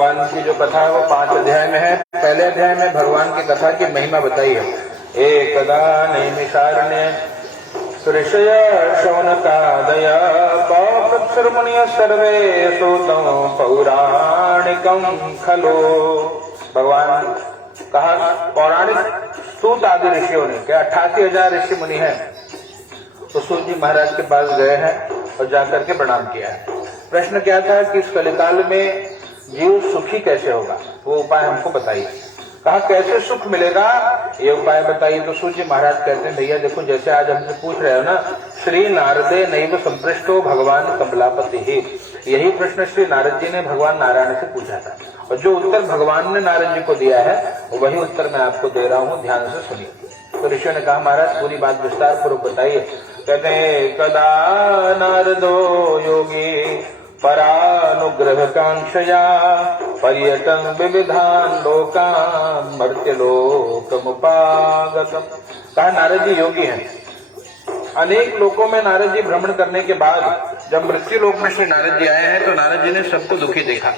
भगवान की जो कथा है वो 5 अध्याय में है। पहले अध्याय में भगवान की कथा की महिमा बताई है। एकदा नैमिषारण्ये ऋषय शौनकादय पौत्रमुनिय सर्वे सूतं पौराणिकं खलो। भगवान कहा पौराणिक सूत आदि ऋषियों ने, क्या 88,000 ऋषि मुनि हैं, तो सूत जी महाराज के पास गए हैं और जाकर के प्रणाम किया है। प्रश्न क्या था कि इस कलिकाल में जीव सुखी कैसे होगा, वो उपाय हमको बताइए। कहा कैसे सुख मिलेगा ये उपाय बताइए। तो सूत जी महाराज कहते हैं भैया देखो, जैसे आज हमसे पूछ रहे हो ना, श्री नारदे नैव संपृष्टो भगवान कमलापति ही, यही प्रश्न श्री नारद जी ने भगवान नारायण से पूछा था और जो उत्तर भगवान ने नारद जी को दिया है वही उत्तर मैं आपको दे रहा हूँ, ध्यान से सुनिए। तो ऋषियों ने कहा महाराज पूरी बात विस्तार पूर्वक बताइए। कहते हैं कदा नारदो योगी परानुग्रह कांक्षया पर्यटन विविधान लोकान मर्त्यलोकमुपागतम। कहा नारद जी योगी हैं, अनेक लोकों में नारद जी भ्रमण करने के बाद जब मृत्यु लोक में श्री नारद जी आए हैं तो नारद जी ने सबको दुखी देखा।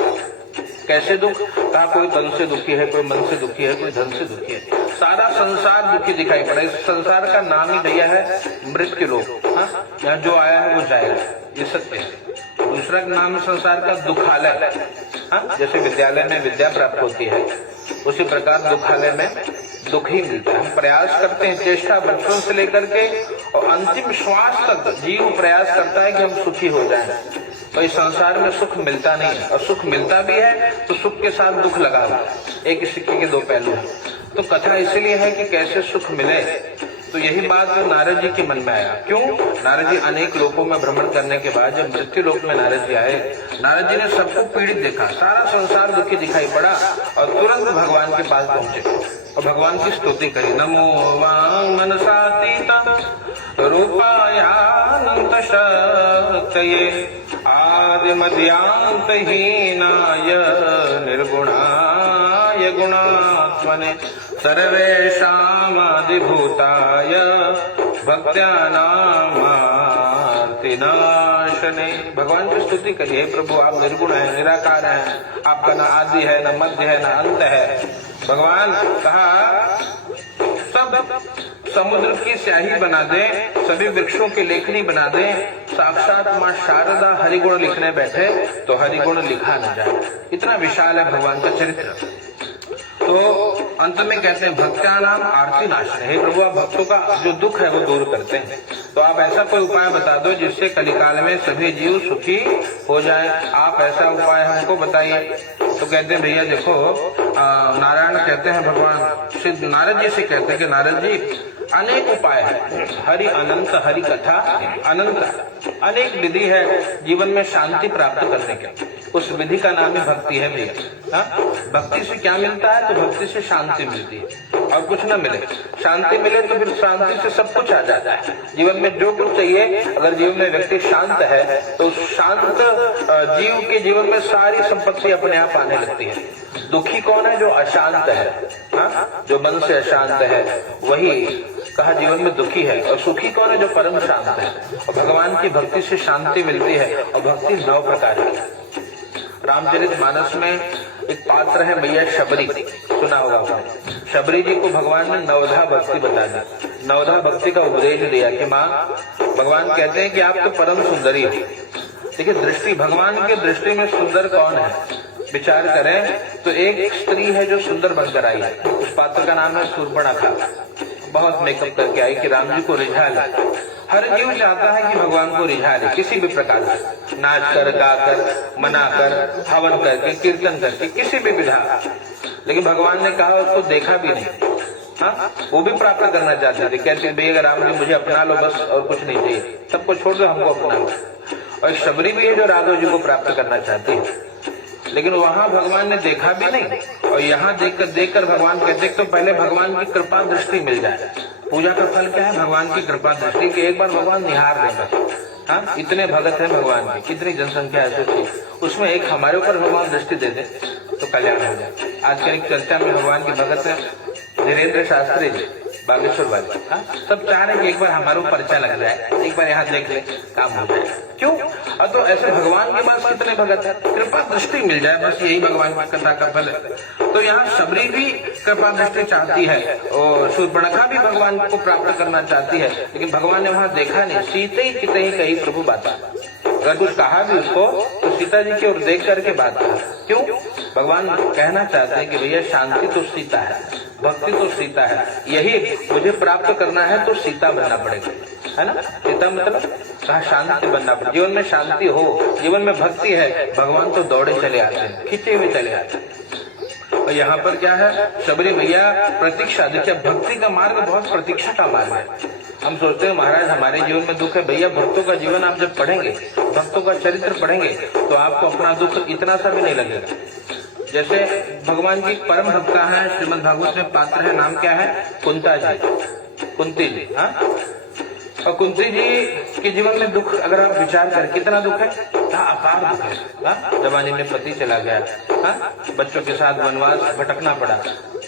कैसे दुख? कहा कोई तन से दुखी है, कोई मन से दुखी है, कोई धन से दुखी है, सारा संसार दुखी दिखाई पड़ा। इस संसार का नाम ही भैया है मृत्यु लोक। यहाँ जो आया है वो जाएगा, ये सत्य है। दूसरा नाम संसार का दुखालय। जैसे विद्यालय में विद्या प्राप्त होती है उसी प्रकार दुखालय में दुख ही मिलता है। हम प्रयास करते हैं, चेष्टा बचपन से लेकर के और अंतिम श्वास तक जीव प्रयास करता है कि हम सुखी हो जाएं, तो इस संसार में सुख मिलता नहीं है। और सुख मिलता भी है तो सुख के साथ दुख लगा हुआ है, एक सिक्के के दो पहलू हैं। तो कथा इसलिए है कि कैसे सुख मिले। तो यही बात नारद जी के मन में आया। क्यों? नारद जी अनेक लोकों में भ्रमण करने के बाद जब मृत्यु लोक में नारद जी आए, नारद जी ने सबको पीड़ित देखा, सारा संसार दुखी दिखाई पड़ा और तुरंत भगवान के पास पहुंचे और भगवान की स्तुति करी। नमो वां मनसातीतं रूपायानंत शक्तये आदि मध्यांत हीनाय निर्गुणाय गुणात्मने सर्वेषामादिभूताय भक्त्यानामार्तिनाशने। भगवान की स्तुति करिए। प्रभु आप निर्गुण है, निराकार है, आपका ना आदि है, ना मध्य है, ना अंत है। भगवान कहा सब समुद्र की स्याही बना दे, सभी वृक्षों की लेखनी बना दे, साक्षात मां शारदा हरिगुण लिखने बैठे तो हरिगुण लिखा न जाए। इतना विशाल है भगवान का चरित्र। तो अंत में कहते हैं भक्त्यानाम आरती नाशने। हे प्रभु आप भक्तों का जो दुख है वो दूर करते हैं, तो आप ऐसा कोई उपाय बता दो जिससे कलिकाल में सभी जीव सुखी हो जाए। आप ऐसा उपाय हमको बताइए। तो कहते हैं भैया देखो, नारायण कहते हैं भगवान श्री नारद जी से कहते हैं कि नारद जी अनेक उपाय है, हरि अनंत, हरि कथा अनंत, अनेक विधि है जीवन में शांति प्राप्त करने के। उस विधि का नाम ही भक्ति है भैया। भक्ति से क्या मिलता है? तो भक्ति से शांति मिलती है और कुछ न मिले। शांति मिले तो फिर शांति से सब कुछ आ जाता है। जीवन में जो कुछ चाहिए, अगर जीवन में व्यक्ति शांत है तो शांत जीव के जीवन में सारी संपत्ति अपने आप आने लगती है। दुखी कौन है? जो अशांत है, जो मन से अशांत है, वही कहा जीवन में दुखी है। और सुखी कौन है? जो परम शांत है। और भगवान की भक्ति से शांति मिलती है। और भक्ति 9 प्रकार की है। रामचरितमानस में एक पात्र है भैया शबरी, सुना होगा आपने। शबरी जी को भगवान ने नवधा भक्ति बता दी, नवधा भक्ति का उपदेश दिया कि माँ, भगवान कहते हैं कि आप तो परम सुंदरी हो। देखिए दृष्टि, भगवान की दृष्टि में सुंदर कौन है? विचार करें तो एक स्त्री है जो सुंदर बनकर आई है। उस पात्र का नाम है शूर्पणखा। बहुत मेकअप करके आई कि राम जी को रिझा ले। हर जीव चाहता है कि भगवान को रिझा ले किसी भी प्रकार से, नाच कर, गाकर, मनाकर, हवन करके, कीर्तन करके, किसी भी विधा। लेकिन भगवान ने कहा उसको देखा भी नहीं। वो भी प्राप्त करना चाहते थे। कहते भैया राम जी मुझे अपना लो बस, और कुछ नहीं चाहिए, सबको छोड़ दो, हमको अपना लो। और शबरी भी है जो राघव जी को प्राप्त करना चाहती है, लेकिन वहां भगवान ने देखा भी नहीं। और यहाँ देखकर भगवान कहते तो पहले भगवान की कृपा दृष्टि मिल जाए। पूजा का फल क्या है? भगवान की कृपा दृष्टि, कि एक बार भगवान निहार देगा। इतने भगत है भगवान की, कितनी जनसंख्या है सोचिए, उसमें एक हमारे ऊपर भगवान दृष्टि दे दे तो कल्याण हो जाए। आजकल एक चर्चा में भगवान के भगत है धीरेन्द्र शास्त्री जी, बागेश्वर वाले। सब चाह रहे कि एक बार हमारे ऊपर पर्चा लग जाए, एक बार यहाँ देख ले, काम हो जाए। क्यों? अब तो ऐसे भगवान के पास कितने भगत है, कृपा दृष्टि मिल जाए बस, यही भगवान की कथा का फल है। तो यहाँ शबरी भी कृपा दृष्टि चाहती है और शूर्पणखा भी भगवान को प्राप्त करना चाहती है, लेकिन भगवान ने वहां देखा नहीं। सीते ही किते ही कही प्रभु बात, अगर कुछ कहा भी उसको तो सीता जी की ओर देख करके बात कहा। क्यों? भगवान कहना चाहते हैं कि भैया शांति तो सीता है, भक्ति तो सीता है, यही मुझे प्राप्त करना है तो सीता बनना पड़ेगा, है ना। सीता मतलब कहा शांति बनना पड़ेगा, जीवन में शांति हो, जीवन में भक्ति है, भगवान तो दौड़े चले आते हैं, खींचे हुए चले आते हैं। और यहाँ पर क्या है, शबरी मैया प्रतीक्षा। देखिए भक्ति का मार्ग बहुत प्रतीक्षा का मार्ग है। हम सोचते हैं महाराज हमारे जीवन में दुख है, भैया भक्तों का जीवन आप जब पढ़ेंगे, भक्तों का चरित्र पढ़ेंगे तो आपको अपना दुख इतना सा भी नहीं लगेगा। जैसे भगवान की परम भक्ता है, श्रीमद् भागवत में पात्र है, नाम क्या है, कुंता जी, कुंती जी। हाँ, और कुंती जी के जीवन में दुख अगर आप विचार करें कितना दुख है, अपार दुख है। जवानी में पति चला गया, बच्चों के साथ वनवास भटकना पड़ा,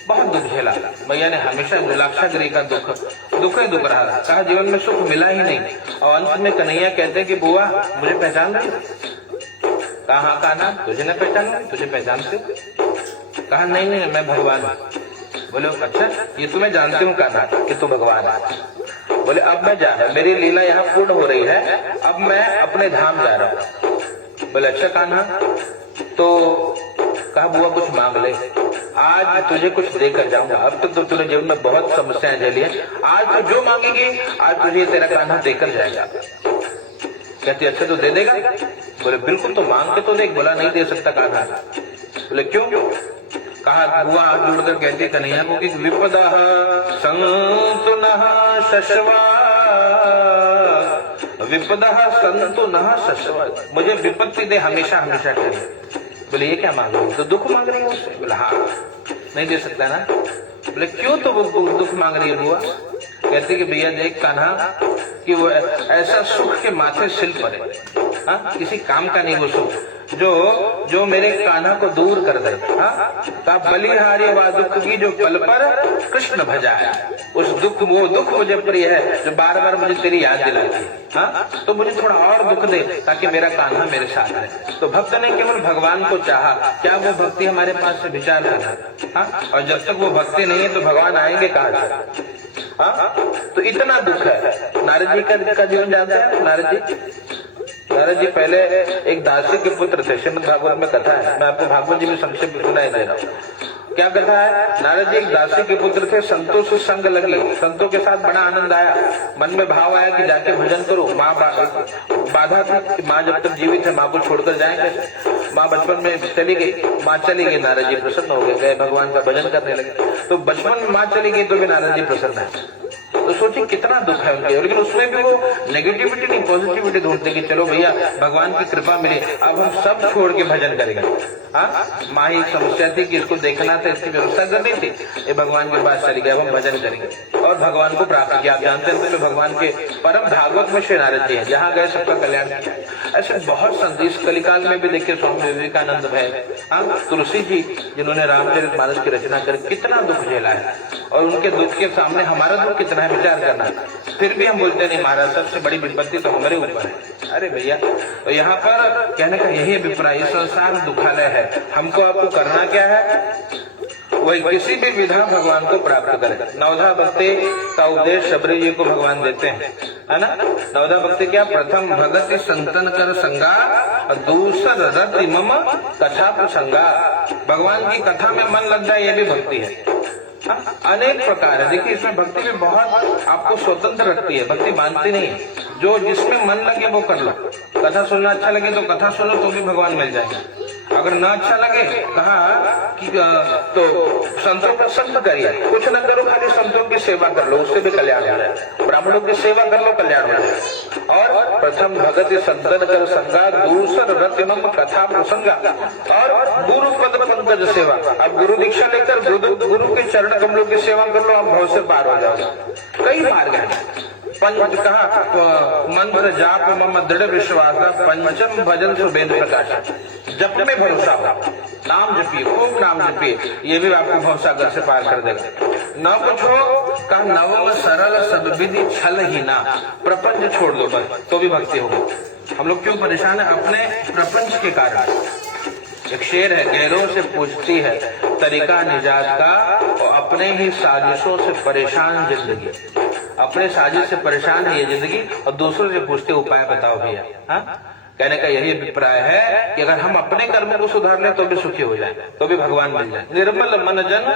बहुत दुख झेला। भैया ने हमेशा दुलाक्षागिरी का दुख ही दुख रहा। कहा जीवन में सुख मिला ही नहीं। और अंत में कन्हैया कहते हैं कि बुआ मुझे पहचान रही? कहा हाँ। कहा ना तुझे न पहचाना, तुझे पहचानते? कहा नहीं नहीं मैं भगवान हूँ। बोले अच्छा ये तो मैं जानती हूँ कहा कि तू भगवान है। बोले अब मैं जा, मेरी लीला यहाँ पूर्ण हो रही है, अब मैं अपने धाम जा रहा हूँ। बोले अच्छा कान्हा, तो कहा बुआ कुछ मांग ले, आज तुझे कुछ देकर जाऊंगा। अब तक तो तूने जीवन में बहुत समस्याएं झेली है, आज तो जो मांगेगी आज तुझे तेरा कान्हा देकर जाएगा। कहती अच्छा तो दे देगा? बोले बिल्कुल, तो मांग के तो देख। बोला नहीं दे सकता कान्हा। बोले क्यों? कहा बुआ हाथ जोड़कर कहती कन्हैया को कि विपदा संतु नः शश्वा, विपदा संतु नः शश्वा, मुझे विपत्ति दे हमेशा हमेशा करे। बोले ये क्या मांग रही है? तो दुख मांग रही है उससे? बोला हाँ, नहीं दे सकता ना। बोले क्यों तो वो दुख मांग रही है बुआ? कहती कि भैया देख कान्हा कि वो ऐसा सुख के माथे सिल पड़े, हाँ किसी काम का नहीं वो सुख, जो मेरे कान्हा को दूर कर दे। हाँ बलिहारी व दुख की जो पल पर कृष्ण भजा है, उस दुख वो दुख मुझे प्रिय है जो बार बार मुझे तेरी याद दिलाती। हाँ तो मुझे थोड़ा और दुख दे ताकि मेरा कान्हा मेरे साथ है। तो भक्त ने केवल भगवान को चाहा, क्या वो भक्ति हमारे पास से विचार करना? हाँ और जब तक वो भक्ति नहीं है तो भगवान आएंगे कहाँ से? हाँ तो इतना दुख है। नारद जी का जीवन जानते हैं? नारद जी पहले एक दासी के पुत्र थे, श्रीमद् भागवत में कथा है, मैं आपको भागवत जी में संक्षेप सुनाई दे रहा हूँ। क्या कथा है? नारद जी एक दासी के पुत्र थे, संतों से संग लगी, संतों के साथ बड़ा आनंद आया, मन में भाव आया कि जाके भजन करो। माँ बाधा थी, माँ जब तक जीवित है माँ को छोड़कर जाएंगे। माँ बचपन में चली गई, माँ चली गई, नारद जी प्रसन्न हो गए, भगवान का भजन करने लगे। तो बचपन में माँ चली गई तो भी नारद जी प्रसन्न है। तो सोचिए कितना दुख है उनके, लेकिन उसमें भी वो नेगेटिविटी नहीं पॉजिटिविटी ढूंढते कि चलो भैया भगवान की कृपा मिली, अब हम सब छोड़ के भजन करेंगे। हाँ माँ ही समस्या थी कि इसको देखना था, इसकी व्यवस्था करनी थी, ये भगवान के पास चली गए, हम भजन करेंगे और भगवान को प्राप्त किया। आप जानते हैं तो भगवान के परम भागवत में श्री नारद जी है, जहाँ गए सबका कल्याण किया। ऐसे बहुत संदेश कलिकाल में भी देखिए, स्वामी विवेकानंद है, तुलसी जी जिन्होंने रामचरितमानस की रचना कर कितना दुख झेला है, और उनके दुख के सामने हमारा दुख कितना है विचार करना। फिर भी हम बोलते नहीं महाराज सबसे बड़ी विपत्ति तो हमारे ऊपर है। अरे भैया तो यहाँ पर कहने का यही अभिप्राय, संसार दुखालय है, हमको आपको करना क्या है? वही किसी भी विधा भगवान को प्राप्त करे। नवधा भक्ति का उपदेश शबरी जी को भगवान देते हैं, है ना। नवधा भक्ति क्या? प्रथम भगति संतन कर संगा, और दूसर रति मम कथा प्रसंगा। भगवान की कथा में मन लग जाए, ये भी भक्ति है। अनेक प्रकार है, देखिए इसमें भक्ति भी बहुत आपको स्वतंत्र रखती है, भक्ति बांधती नहीं है। जो जिसमें मन लगे वो कर लो। कथा सुनना अच्छा लगे तो कथा सुनो तो भी भगवान मिल जाएगा। अगर ना अच्छा लगे कहा कि तो संतों का संग करिए, कुछ न करो खाली संतों की सेवा कर लो, उससे भी कल्याण हो जाए। ब्राह्मणों की सेवा कर लो, कल्याण हो जाए। और प्रथम भगत संतन कर संगा, दूसर रत्नम कथा प्रसंगा, और गुरु पद पंकज सेवा। अब गुरु दीक्षा लेकर गुरु के चरण कमलों की सेवा कर लो, आप भव से पार हो जाओ। कई मार्ग है। पंच कहा मंत्र जाप मम दृढ़ विश्वास, पंचम भजन सुवेद प्रकाश। जप में भरोसा हो, नाम जपिए, खूब नाम जपिए, ये भी आपको भवसागर से पार कर देगा। न कुछ हो कहा नवम सरल सब विधि छल ही ना, प्रपंच छोड़ दो बस तो भी भक्ति होगी। हम लोग क्यों परेशान है? अपने प्रपंच के कारण। एक शेर है, गैरों से पूछती है तरीका निजात का, और अपने ही साजिशों से परेशान जिंदगी। अपने साजिश से परेशान है ये जिंदगी, और दूसरों से पूछते उपाय बताओ भैया। हाँ, कहने का यही अभिप्राय है कि अगर हम अपने कर्मों को सुधार लें तो भी सुखी हो जाए, तो भी भगवान मिल जाए। निर्मल मन जन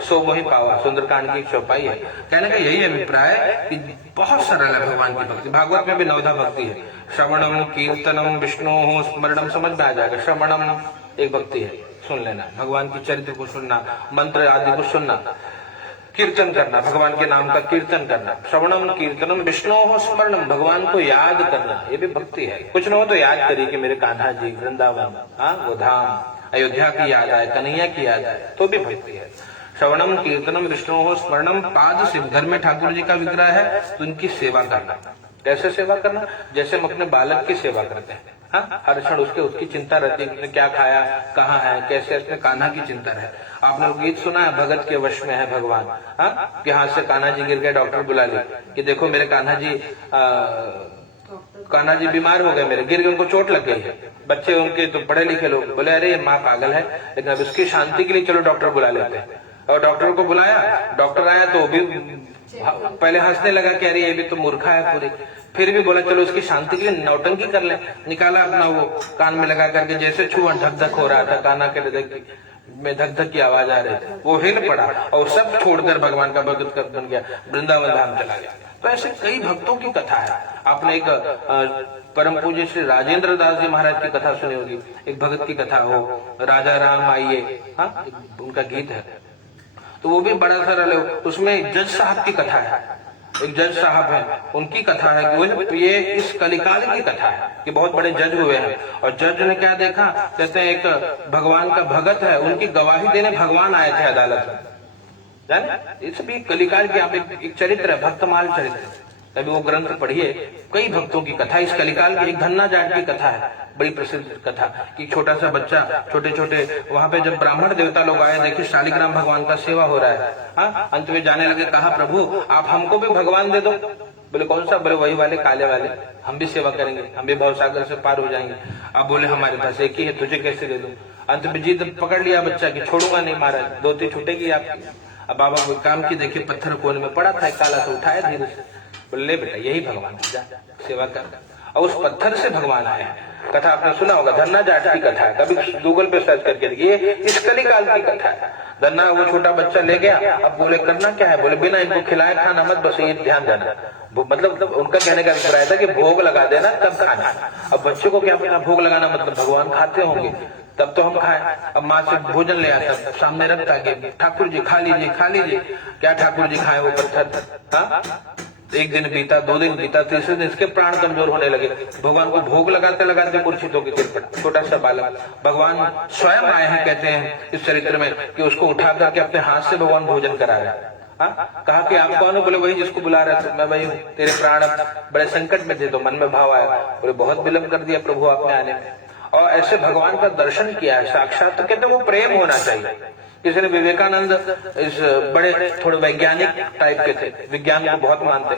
सो मोहि पावा, सुंदरकांड की एक चौपाई है। कहने का यही अभिप्राय कि बहुत सरल है भगवान की भक्ति। भागवत में भी 9 भक्ति है। श्रवणम कीर्तनम विष्णु स्मरणम, समझ में आ जाएगा। श्रवणम एक भक्ति है, सुन लेना, भगवान की चरित्र को सुनना, मंत्र आदि को सुनना, कीर्तन करना, भगवान के नाम का कीर्तन करना। श्रवणम कीर्तनम विष्णु स्मरणम, भगवान को याद करना, ये भी भक्ति है। कुछ न हो तो याद करिए कि मेरे कान्हा जी वृंदावन, हाँ वो धाम, अयोध्या की याद आए, कन्हैया की याद आए, तो भी भक्ति है। श्रवणम कीर्तनम विष्णु स्मरणम पाद से, घर में ठाकुर जी का विग्रह है तो उनकी सेवा करना। कैसे सेवा करना? जैसे हम अपने बालक की सेवा करते हैं। हाँ, हर क्षण उसकी चिंता रहती है, उसने क्या खाया, कहाँ है, कैसे, इसमें कान्हा की चिंता रहे। आपने वो गीत सुना है, भगत के वश में है भगवान। हाँ, कि हाथ से कान्हा जी गिर गए, डॉक्टर बुला ले कि देखो मेरे कान्हा जी बीमार हो गए, मेरे गिर गए, उनको चोट लग गई है। बच्चे उनके तो पढ़े लिखे लोग बोले अरे माँ पागल है, लेकिन अब इसकी शांति के लिए चलो डॉक्टर बुला लेते हैं। और डॉक्टर को बुलाया, डॉक्टर आया तो भी पहले हंसने लगा कि अरे ये भी तो मूर्खा है पूरी। फिर भी बोला चलो उसकी शांति के लिए नौटंकी कर ले। निकाला अपना वो कान में लगा करके, जैसे छुआ धक धक हो रहा था, काना के में धक धक की आवाज आ रही थी, वो हिल पड़ा और सब छोड़कर भगवान का भगत बन गया, वृंदावन धाम चला गया। तो ऐसे कई भक्तों की कथा है। आपने एक परम पूज्य श्री राजेंद्र दास जी महाराज की कथा सुनी होगी। एक भगत की कथा हो, राजा राम आइए, हाँ उनका गीत है, तो वो भी बड़ा सरल है। उसमें जज साहब की कथा है, एक जज साहब है, उनकी कथा है कि ये इस कलिकाल की कथा है कि बहुत बड़े जज हुए हैं, और जज ने क्या देखा, कहते हैं एक भगवान का भगत है, उनकी गवाही देने भगवान आए थे अदालत में, जाने इस भी कलिकाल की आप एक चरित्र है, भक्तमाल चरित्र। तभी वो ग्रंथ पढ़िए, कई भक्तों की कथा इस कलिकाल की। एक धन्ना जाट की कथा है, बड़ी प्रसिद्ध कथा, कि छोटा सा बच्चा, छोटे छोटे, वहां पे जब ब्राह्मण देवता लोग आए, देखिए शालिग्राम भगवान का सेवा हो रहा है। हाँ, अंत में जाने लगे, कहा प्रभु आप हमको भी भगवान दे दो। बोले कौन सा? बोले वही वाले काले वाले, हम भी सेवा करेंगे, हम भी भवसागर से पार हो जाएंगे। अब बोले हमारे पास एक ही है, तुझे कैसे दे दूं? अंत में जीत पकड़ लिया बच्चा की छोड़ूंगा नहीं, महाराज धोती छूटेगी आपकी। अब बाबा को काम की, देखिए पत्थर कोने में पड़ा था, काला से उठाया धीरे से, बोले ले बेटा यही भगवान की, जा सेवा कर। और उस पत्थर से भगवान आए हैं। कथा आपने सुना होगा, धन्ना जाट की कथा है, कभी गूगल पे सर्च करके देखिए, इस कलिकाल की कथा है। धन्ना वो छोटा बच्चा ले गया, अब बोले करना क्या है? बोले बिना इनको खिलाए खाना मत, बस ये ध्यान देना। मतलब उनका कहने का अभिप्राय था कि भोग लगा देना तब खाना। अब बच्चे को क्या पता भोग लगाना मतलब भगवान खाते होंगे, तब तो हम खाएं। अब माँ से भोजन ले आता, सामने रखता कि ठाकुर जी खा लीजिए, खा लीजिए। क्या ठाकुर जी खाए वो पत्थर? हाँ, एक दिन बीता, 2 दिन बीता, तीसरे दिन इसके प्राण कमजोर होने लगे। भगवान को भोग लगाते लगाते मूर्छित होकर गिर पड़ा, छोटा सा बालक। भगवान स्वयं आए हैं, कहते हैं इस चरित्र में, कि उसको उठा करके अपने हाथ से भगवान भोजन करा रहा है। हाँ, कहा कि आप कौन हो? बोले वही जिसको बुला रहे थे, मैं वही हूँ। तेरे प्राण बड़े संकट में थे तो मन में भाव आया। बोले बहुत विलंब कर दिया प्रभु आपने आने में। और ऐसे भगवान का दर्शन किया है साक्षात, तो कहते वो प्रेम होना चाहिए। किसी ने विवेकानंद इस बड़े थोड़े वैज्ञानिक टाइप के थे, विज्ञान को बहुत मानते,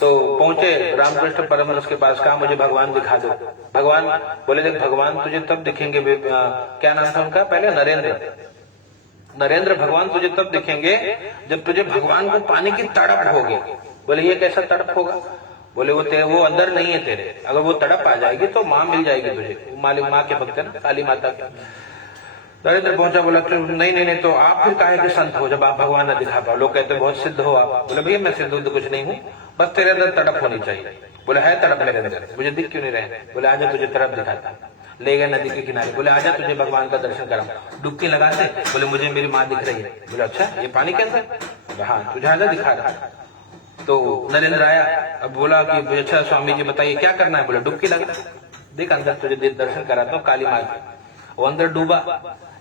तो पहुंचे रामकृष्ण परमहंस के पास, कहा मुझे भगवान दिखा दो। भगवान बोले देख भगवान तुझे तब दिखेंगे, क्या नाम था उनका पहले? नरेंद्र। भगवान तुझे तब दिखेंगे जब तुझे भगवान को पाने की तड़प होगी। बोले ये कैसा तड़प होगा? बोले वो अंदर नहीं है तेरे, अगर वो तड़प आ जाएगी तो माँ मिल जाएगी तुझे। माँ के भक्त है ना, काली माता के। नरेंद्र पहुंचा, बोला नहीं तो आप फिर काहे के संत हो जब आप भगवान न दिखा पाओ? लोग कहते बहुत सिद्ध हो आप। बोले भैया मैं सिद्ध तो कुछ नहीं हूँ, बस तेरे अंदर तड़प होनी चाहिए। बोले है तड़प मेरे अंदर, मुझे दिख क्यों नहीं रहे? बोले आजा तुझे तड़प दिखाता। ले गए नदी के किनारे, बोले आजा तुझे भगवान का दर्शन करा। डुबकी लगाते, बोले मुझे मेरी माँ दिख रही है। बोले अच्छा ये पानी के अंदर? हाँ तुझे आजा दिखा रहा। तो नरेंद्र आया, अब बोला कि अच्छा स्वामी जी बताइए क्या करना है? बोले डुबकी लगा, देख अंदर तुझे दर्शन कराता हूँ काली माँ की। वो अंदर डूबा,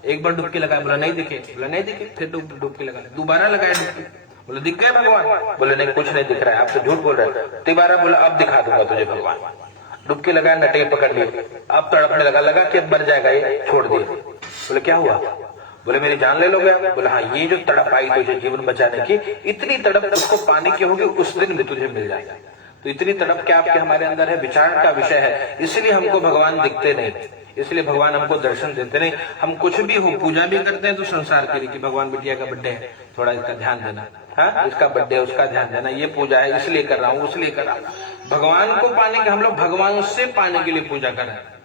एक बार डुबकी लगाया, बोला नहीं दिखे। बोला नहीं दिखे, फिर डुबकी लगा, दोबारा लगाया डुबकी। बोले दिख गए भगवान? बोले नहीं कुछ नहीं दिख रहा है, आप तो झूठ बोल रहे हैं। तिबारा बोला अब दिखा दूंगा तुझे भगवान। डुबकी लगाया, नटे पकड़ ली, अब तड़पने लगा कि अब मर जाएगा ये, छोड़ दिए। बोले क्या हुआ? बोले मेरी जान ले लोगे? बोले हाँ, ये जो तड़प आई तुझे जीवन बचाने की, इतनी तड़प उसको पाने की होगी उस दिन भी तुझे मिल जाएगा। तो इतनी तड़प क्या आपके हमारे अंदर है, विचार का विषय है, इसलिए हमको भगवान दिखते नहीं, इसलिए भगवान हमको दर्शन देते नहीं। हम कुछ भी हो, पूजा भी करते हैं तो संसार के लिए कि भगवान बिटिया का बर्थडे है, थोड़ा इसका ध्यान देना, हाँ इसका बर्थडे उसका ध्यान देना, ये पूजा है इसलिए कर रहा हूँ उसलिए कर रहा हूँ। भगवान को पाने के हम लोग भगवान से पाने के लिए पूजा कर रहे हैं,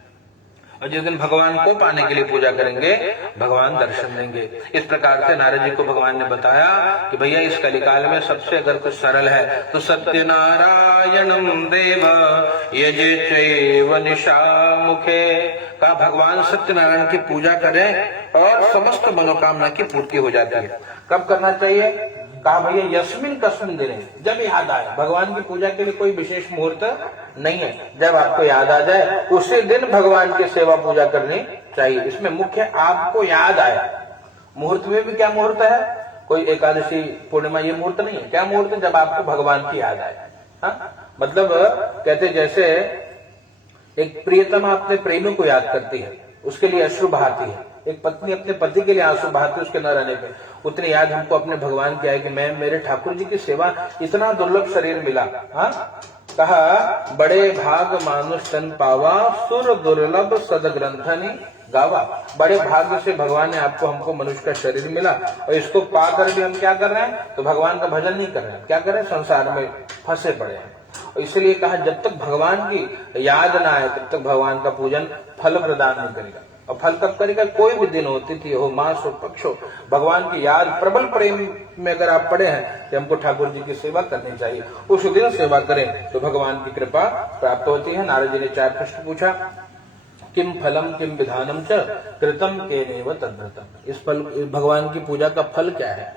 और जिस दिन भगवान को पाने के लिए पूजा करेंगे भगवान दर्शन देंगे। इस प्रकार से नारद जी को भगवान ने बताया कि भैया इस कलिकाल में सबसे अगर कुछ सरल है तो सत्यनारायणम देव यजे चैव निशा मुखे, का भगवान सत्यनारायण की पूजा करें और समस्त मनोकामना की पूर्ति हो जाती है। कब करना चाहिए, कहा भैया यस्मिन कस्मिन दिन, जब याद आए। भगवान की पूजा के लिए कोई विशेष मुहूर्त नहीं है, जब आपको याद आ जाए उसी दिन भगवान की सेवा पूजा करनी चाहिए। इसमें मुख्य आपको याद आए। मुहूर्त में भी क्या मुहूर्त है, कोई एकादशी पूर्णिमा ये मुहूर्त नहीं है। क्या मुहूर्त है, जब आपको भगवान की याद आए। हाँ मतलब कहते जैसे एक प्रियतमा अपने प्रेमी को याद करती है, उसके लिए अश्रु बहाती है, एक पत्नी अपने पति के लिए आंसू बहाती है उसके न रहने पे, उतनी याद हमको अपने भगवान की आए कि मैं मेरे ठाकुर जी की सेवा, इतना दुर्लभ शरीर मिला। हाँ कहा बड़े भाग मानुष तन पावा, सुर दुर्लभ सद ग्रंथनि गावा। बड़े भाग्य से भगवान ने आपको हमको मनुष्य का शरीर मिला, और इसको पाकर भी हम क्या कर रहे हैं, तो भगवान का भजन नहीं कर रहे हैं, क्या कर रहे हैं, संसार में फंसे पड़े हैं। और इसलिए कहा जब तक भगवान की याद ना आए तब तक भगवान का पूजन फल प्रदान नहीं करेगा। और फल कब करेगा, कोई भी दिन हो, तिथि हो, मास हो, पक्ष हो, भगवान की याद प्रबल प्रेम में अगर आप पड़े हैं कि हमको ठाकुर जी की सेवा करनी चाहिए, उस दिन सेवा करें तो भगवान की कृपा प्राप्त होती है। नारद जी ने 4 प्रश्न पूछा, किम फलम किम विधानम च कृतम केनेव तद्व्रतम। इस फल, भगवान की पूजा का फल क्या है,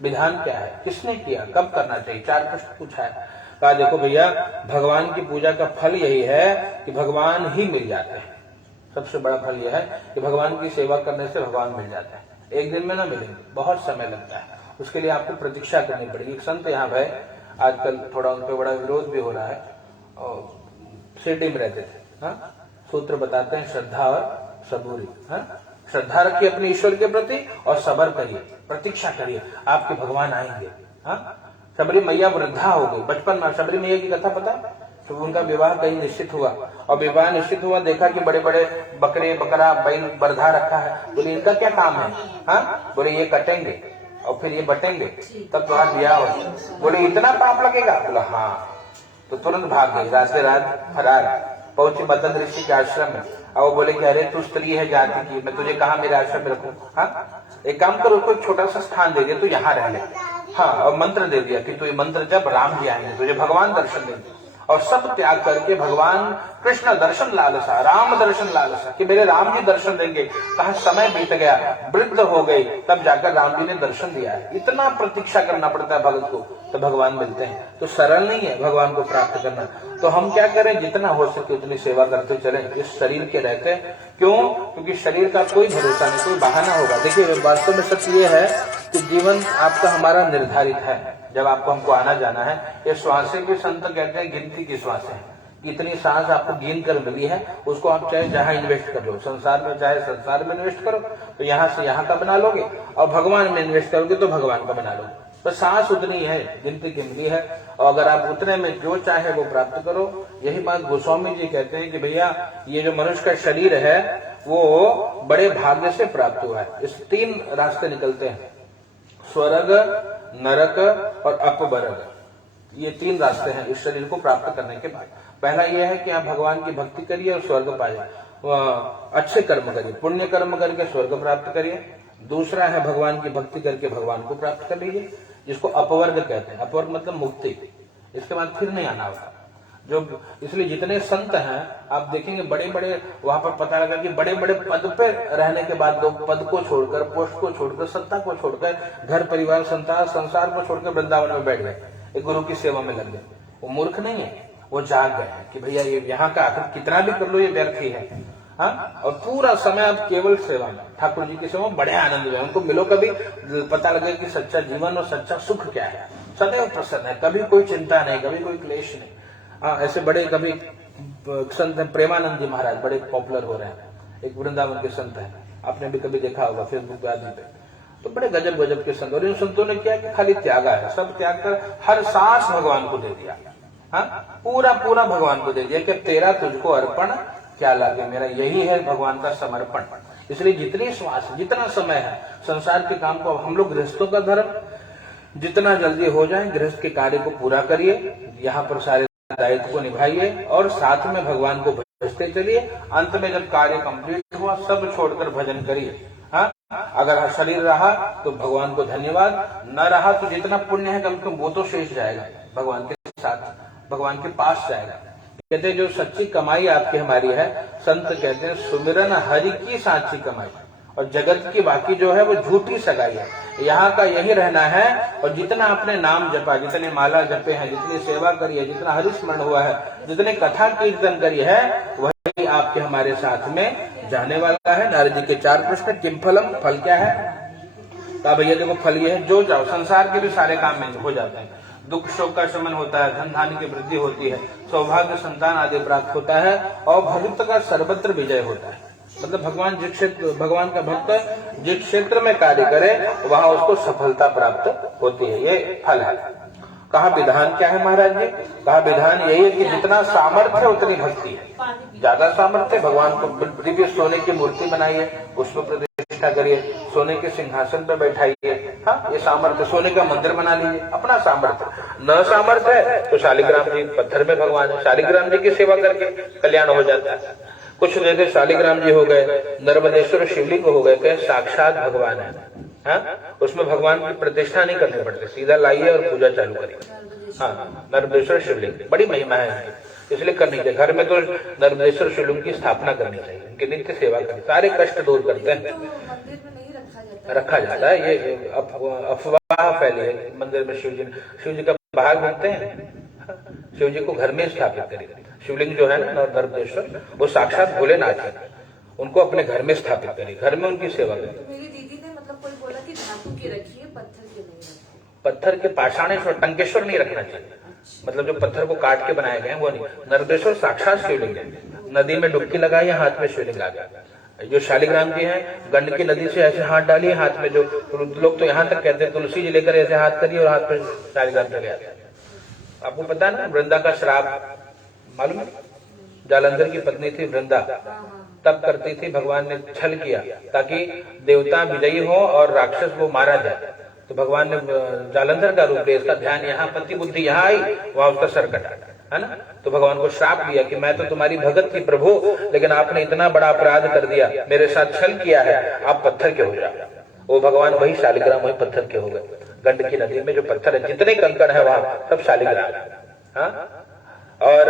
विधान क्या है, किसने किया, कब करना चाहिए, 4 प्रश्न पूछा है। कहा देखो भैया भगवान की पूजा का फल यही है कि भगवान ही मिल जाते हैं। सबसे बड़ा फल यह है कि भगवान की सेवा करने से भगवान मिल जाता है। एक दिन में ना मिलेंगे, बहुत समय लगता है, उसके लिए आपको प्रतीक्षा करनी पड़ेगी। एक संत यहाँ भाई आजकल थोड़ा उन पर बड़ा विरोध भी हो रहा है, और शिरडी में रहते थे। हाँ सूत्र बताते हैं श्रद्धा और सबूरी। हाँ श्रद्धा रखिए अपने ईश्वर के प्रति और सबर करिए, प्रतीक्षा करिए, आपके भगवान आएंगे। हाँ शबरी मैया वृद्धा हो गई, बचपन में शबरी मैया की कथा पता, तो उनका विवाह कहीं निश्चित हुआ, और विवाह निश्चित हुआ, देखा कि बड़े बड़े बकरे बकरा बैल बरधा रखा है। बोले इनका क्या काम है, हाँ बोले ये कटेंगे और फिर ये बटेंगे तब तुम्हारा ब्याह हो। बोले इतना पाप लगेगा, बोला हाँ। तो तुरंत भाग गई, रात रात फरार पहुंची मदन ऋषि के आश्रम में। और वो बोले कि अरे तू स्त्री है जाति की, मैं तुझे कहा मेरे आश्रम में रखूं। हाँ एक काम करो, उसको छोटा सा स्थान दे दिया, तू यहाँ रह ले। हाँ और मंत्र दे दिया कि तू ये मंत्र जब राम जी आएंगे तुझे भगवान दर्शन देंगे। और सब त्याग करके भगवान कृष्ण दर्शन लालसा, राम दर्शन लालसा कि मेरे राम जी दर्शन देंगे। कहा समय बीत गया, वृद्ध हो गई, तब जाकर राम जी ने दर्शन दिया है। इतना प्रतीक्षा करना पड़ता है भगत को, तो भगवान मिलते हैं। तो सरल नहीं है भगवान को प्राप्त करना। तो हम क्या करें, जितना हो सके उतनी सेवा करते चले इस शरीर के रहते। क्यों, क्योंकि शरीर का कोई भरोसा नहीं, कोई बहाना होगा। देखिए वास्तव में सत्य ये है कि जीवन आपका हमारा निर्धारित है। जब आपको हमको आना जाना है, ये श्वासें भी संत कहते हैं गिनती की श्वासें हैं। इतनी सांस आपको गिन कर मिली है, उसको आप चाहे जहां इन्वेस्ट कर लो, संसार में चाहे संसार में इन्वेस्ट करो तो यहाँ से यहाँ का बना लोगे, और भगवान में इन्वेस्ट करोगे तो भगवान का बना लोगे। तो सांस उतनी है, गिनती की मिली है, और अगर आप उतने में जो चाहे वो प्राप्त करो। यही बात गोस्वामी जी कहते हैं कि भैया ये जो मनुष्य का शरीर है वो बड़े भाग्य से प्राप्त हुआ है। इस 3 रास्ते निकलते हैं, स्वर्ग, नरक और अपवर्ग। ये 3 रास्ते हैं इस शरीर को प्राप्त करने के बाद। पहला यह है कि आप भगवान की भक्ति करिए और स्वर्ग पाइए, अच्छे कर्म करिए, पुण्य कर्म करके स्वर्ग प्राप्त करिए। दूसरा है भगवान की भक्ति करके भगवान को प्राप्त कर लीजिए, जिसको अपवर्ग कहते हैं। अपवर्ग मतलब मुक्ति, इसके बाद फिर नहीं आना होता। जो इसलिए जितने संत हैं आप देखेंगे बड़े बड़े, वहां पर पता लगा कि बड़े बड़े पद पे रहने के बाद लोग पद को छोड़कर, पोस्ट को छोड़कर, सत्ता को छोड़कर, घर परिवार संसार को छोड़कर वृंदावन में बैठ गए, एक गुरु की सेवा में लग गए। वो मूर्ख नहीं है, वो जाग गए हैं कि भैया ये यहाँ का आखिर कितना भी कर लो ये व्यर्थ ही है। हाँ और पूरा समय आप केवल सेवा में, ठाकुर जी की सेवा, बड़े आनंद में उनको मिलो। कभी पता लगे कि सच्चा जीवन और सच्चा सुख क्या है। सदैव प्रसन्न है, कभी कोई चिंता नहीं, कभी कोई क्लेश नहीं। हाँ ऐसे बड़े कभी संत प्रेमानंद जी महाराज बड़े पॉपुलर हो रहे हैं, एक वृंदावन के संत है, आपने भी कभी देखा होगा फेसबुक पे आदि पे। तो बड़े गजब गजब के संत, और इन संतों ने क्या कि खाली त्यागा है, सब त्याग कर हर सांस भगवान को दे दिया। हाँ, पूरा पूरा भगवान को दे दिया कि तेरा तुझको अर्पण क्या लागे, मेरा यही है भगवान का समर्पण। इसलिए जितनी श्वास, जितना समय है संसार के काम को, हम लोग गृहस्थों का धर्म जितना जल्दी हो जाए गृहस्थ के कार्य को पूरा करिए, यहाँ पर सारे दायित्व को निभाइए और साथ में भगवान को भजते चलिए। अंत में जब कार्य कंप्लीट हुआ सब छोड़कर भजन करिए। हाँ, अगर शरीर रहा तो भगवान को धन्यवाद, न रहा तो जितना पुण्य है कम से कम वो तो शेष जाएगा, भगवान के साथ, भगवान के पास जाएगा। कहते हैं जो सच्ची कमाई आपकी हमारी है, संत कहते हैं सुमिरन हरि की साची कमाई, और जगत की बाकी जो है वो झूठी सगाई है। यहाँ का यही रहना है, और जितना आपने नाम जपा, जितने माला जपे हैं, जितनी सेवा करी है, जितना हरिस्मरण हुआ है, जितने कथा कीर्तन करी है, वही आपके हमारे साथ में जाने वाला है। नारद जी के 4 प्रश्न, किम फलम, फल क्या है? कहा भैया देखो फल ये है, जो जाओ, संसार के भी सारे काम में हो जाते हैं, दुख शोक का शमन होता है, धन धान्य की वृद्धि होती है, सौभाग्य संतान आदि प्राप्त होता है, और भक्त का सर्वत्र विजय होता है। मतलब भगवान जिस क्षेत्र, भगवान का भक्त जिस क्षेत्र में कार्य करे वहां उसको सफलता प्राप्त होती है, ये फल है। कहा विधान क्या है महाराज जी? कहा विधान यही है कि जितना सामर्थ्य उतनी भक्ति है। ज्यादा सामर्थ्य, भगवान को दिव्य सोने की मूर्ति बनाइए, उसमें प्रतिष्ठा करिए, सोने के सिंहासन पर बैठाइए। हाँ, ये सामर्थ्य, सोने का मंदिर बना लीजिए, अपना सामर्थ्य। न सामर्थ्य है तो शालिग्राम जी पत्थर में भगवान है, शालिग्राम जी की सेवा करके कल्याण हो जाता है। कुछ जैसे शालिग्राम जी हो गए, नर्मदेश्वर शिवलिंग हो गए, कहे साक्षात भगवान है। हाँ, उसमें भगवान की प्रतिष्ठा नहीं करनी पड़ती, सीधा लाइए और पूजा चालू करिए। हाँ, नर्मदेश्वर शिवलिंग बड़ी महिमा है, इसलिए करनी चाहिए। घर में तो नर्मदेश्वर शिवलिंग की स्थापना करनी चाहिए, उनकी नित्य सेवा करनी, सारे कष्ट दूर करते हैं। रखा जाता है, ये अफवाह फैली है मंदिर में शिव जी का भाग बनते हैं। शिव जी को घर में स्थापित करिए, शिवलिंग जो है ना नर्मदेश्वर, वो साक्षात भोलेनाथ है, उनको अपने घर में स्थापित करिए, घर में उनकी सेवा करिए। मेरी दीदी ने मतलब कोई बोला कि धातु की रखिए, पत्थर के नहीं रखिए। पत्थर के पाषाणेश्वर, टंकेश्वर नहीं रखना चाहिए, मतलब जो पत्थर को काट के बनाए गए हैं वो नहीं। नर्मदेश्वर साक्षात शिवलिंग है, नदी में डुबकी लगाई, हाथ में शिवलिंग आ गया। जो शालिग्राम जी हैं, गंडकी नदी से ऐसे हाथ डालिए, हाथ में जो लोग तो यहाँ तक कहते हैं तुलसी जी लेकर ऐसे हाथ करिए और हाथ में शालिग्राम चले आते हैं। आपको पता है ना वृंदा का श्राप मालूम है? जालंधर की पत्नी थी वृंदा, तब करती थी, भगवान ने छल किया ताकि देवता विजयी हो और राक्षस वो मारा जाए, तो भगवान ने जालंधर का रूप लिया। इसका ध्यान यहाँ, पति बुद्धि यहाँ आई, वहां उसका सर कटा, है ना। तो भगवान को श्राप दिया कि मैं तो तुम्हारी भगत थी प्रभु, लेकिन आपने इतना बड़ा अपराध कर दिया, मेरे साथ छल किया है, आप पत्थर के हो जाओ। वो भगवान वही शालिग्राम, वही पत्थर के हो गए। गंडकी नदी में जो पत्थर है, जितने कंकड़ है वहां सब शालिग्राम है। हाँ? और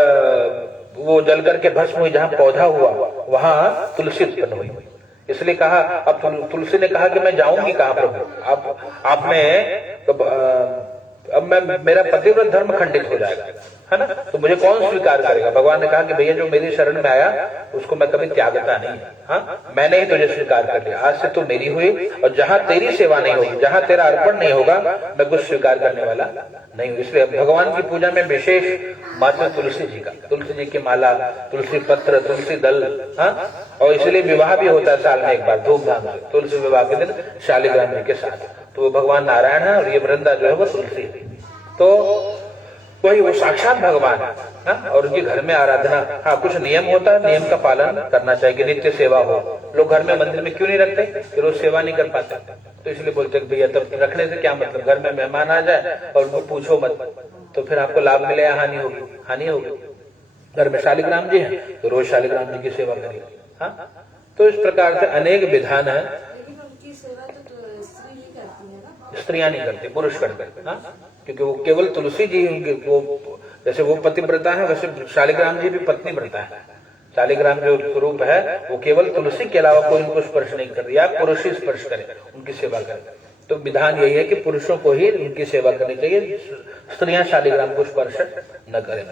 वो जल करके भस्म हुई, जहां पौधा हुआ वहां तुलसी उत्पन्न हुई। इसलिए कहा, अब तुलसी ने कहा कि मैं जाऊंगी कहां प्रभु, आपने अब मैं, मेरा पतिव्रत धर्म खंडित हो जाएगा, है ना, तो मुझे कौन स्वीकार करेगा। भगवान ने कहा कि भैया जो मेरी शरण में आया उसको मैं कभी त्यागता नहीं। हाँ, मैंने ही तुझे स्वीकार कर लिया, आज से तू मेरी हुई, और जहां तेरी सेवा नहीं होगी, जहां तेरा अर्पण नहीं होगा, मैं कुछ स्वीकार करने वाला नहीं हूँ। इसलिए भगवान की पूजा में विशेष महत्व तुलसी जी का, तुलसी जी की माला, तुलसी पत्र, तुलसी दल। हाँ, और इसलिए विवाह भी होता है साल में एक बार धूमधाम से, तुलसी विवाह के दिन शालिग्राम जी के साथ। तो वो भगवान नारायण है और ये वृंदा जो है वो तुलसी है, तो वही वो साक्षात भगवान है। और उनके घर में आराधना, हाँ कुछ नियम होता है, नियम का पालन करना चाहिए, नित्य सेवा हो। लोग घर में मंदिर में क्यों नहीं रखते, कि रोज सेवा नहीं कर पाते, तो इसलिए बोलते भैया तब रखने से क्या मतलब, घर में मेहमान आ जाए और उनको पूछो मत, तो फिर आपको लाभ मिले या हानि होगी, हानि होगी। घर में शालिग्राम जी है तो रोज शालिग्राम जी की सेवा करिए। हाँ, तो इस प्रकार से अनेक विधान है। स्त्रियां नहीं करती, पुरुष करते हैं। हाँ, क्योंकि वो केवल तुलसी जी उनके, वो जैसे वो पतिव्रता है वैसे शालिग्राम जी भी पत्नी व्रता है। शालिग्राम जो स्वरूप है वो केवल तुलसी के अलावा कोई उनको स्पर्श नहीं कर रहा, पुरुष ही स्पर्श करे, उनकी सेवा करे। तो विधान यही है कि पुरुषों को ही उनकी सेवा करनी चाहिए, स्त्रियां शालिग्राम को स्पर्श न करें।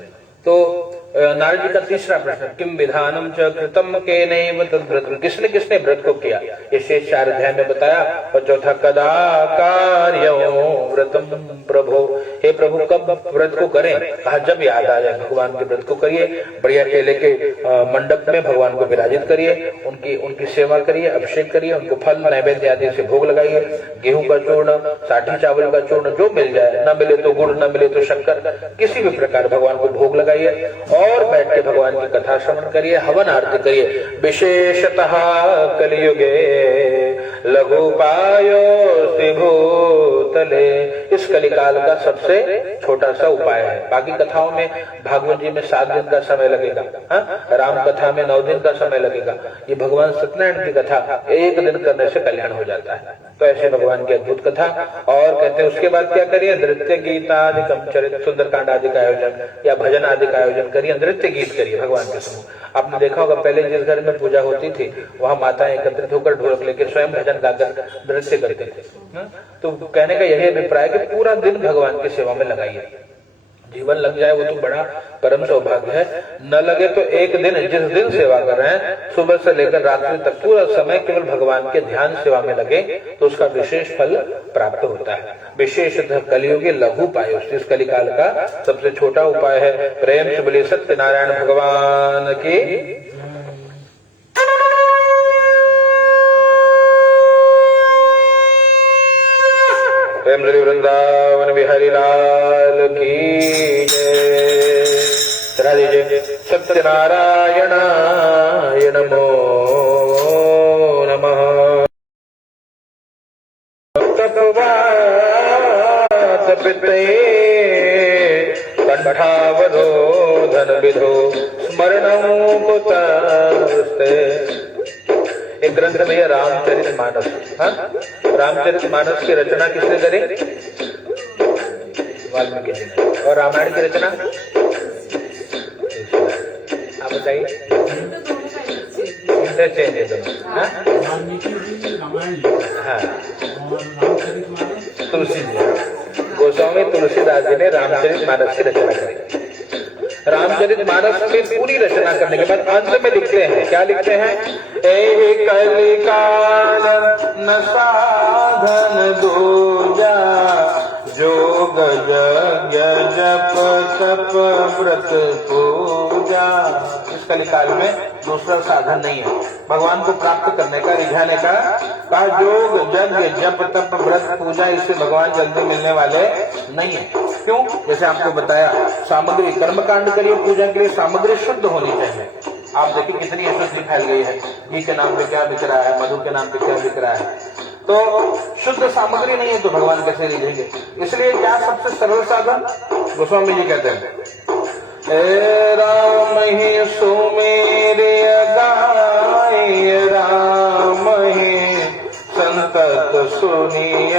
तो नारद जी का तीसरा प्रश्न, किम विधानम च कृतम केनैव तद्व्रत, किसने किसने व्रत को किया, ये शेष 4 अध्याय में बताया। और चौथा, कदा कार्यो व्रतम प्रभो, हे प्रभु कब व्रत को करें, कहा जब याद आ जाए भगवान के व्रत को करिए, बढ़िया केले के मंडप में भगवान को विराजित करिए, उनकी सेवा करिए, अभिषेक करिए, उनको फल नैवेद्य आदि से भोग लगाइए, गेहूं का चूर्ण, साठी चावल का चूर्ण जो मिल जाए, न मिले तो गुड़, न मिले तो शक्कर, किसी भी प्रकार भगवान को भोग लगाइए और बैठ के भगवान की कथा श्रवण करिए, हवन आरती करिए। विशेषतः कलियुगे लघुपायो भूतले, इस कलिकाल का सबसे छोटा सा उपाय है। बाकी कथाओं में भागवत जी में 7 दिन का समय लगेगा, राम कथा में 9 दिन का समय लगेगा, ये भगवान सत्यनारायण की कथा 1 दिन करने से कल्याण हो जाता है। तो ऐसे भगवान की अद्भुत कथा। और कहते हैं उसके बाद क्या करिए, नृत्य गीता आदि चरित, सुंदरकांड आदि का आयोजन या भजन आदि का आयोजन करिए, नृत्य गीत करिए भगवान के समूह। आपने देखा होगा पहले जिस घर में पूजा होती थी वहां माताएं एकत्रित होकर ढोलक लेकर स्वयं भजन गाकर नृत्य करते थे। तो कहने का यही अभिप्राय कि पूरा दिन भगवान की सेवा में लगाइए, जीवन लग जाए वो तो बड़ा परम सौभाग्य है, न लगे तो एक दिन, जिस दिन सेवा कर रहे हैं सुबह से लेकर रात्रि तक पूरा समय केवल भगवान के ध्यान सेवा में लगे तो उसका विशेष फल प्राप्त होता है। विशेषतः कलियुगे लघु उपाय, इस कलिकाल का सबसे छोटा उपाय है। प्रेम से बोलिए सत्यनारायण भगवान की। प्रेम श्री वृंदावन बिहारी लाल की जय। चला दीजिए सत्यनारायण नमो नमः। तपवातपिते कंठावरोधन विधो स्मरणमुपतस्ते। एक ग्रंथ में है रामचरितमानस। रामचरितमानस की रचना किसने करी? वाल्मीकि जी ने। और रामायण की रचना आप बताइए। इंटरचेंज है दोनों। हाँ, तुलसी जी, गोस्वामी तुलसीदास जी ने रामचरितमानस की रचना करी। रामचरितमानस में पूरी रचना करने के बाद अंत में लिखते हैं, क्या लिखते हैं? एहि कलिकाल न साधन दूजा, जोग यज्ञ जप तप व्रत पूजा। इस कलिकाल में दूसरा साधन नहीं है भगवान को प्राप्त करने का, रिझाने का। कहा योग यज्ञ जप तप व्रत पूजा, इससे भगवान जल्दी मिलने वाले नहीं है। क्यों? जैसे आपको बताया, सामग्री, कर्मकांड करिए पूजा के लिए सामग्री शुद्ध होनी चाहिए। आप देखिए कितनी अशुद्धि फैल गई है, घी के नाम पे क्या बिक रहा है, मधु के नाम पे क्या बिक रहा है। तो शुद्ध सामग्री नहीं है तो भगवान कैसे रिझेंगे? इसलिए क्या सबसे सरल साधन? गोस्वामी जी कहते हैं, ए राम ही सुमेरे गाय, राम ही संतत सुनिय,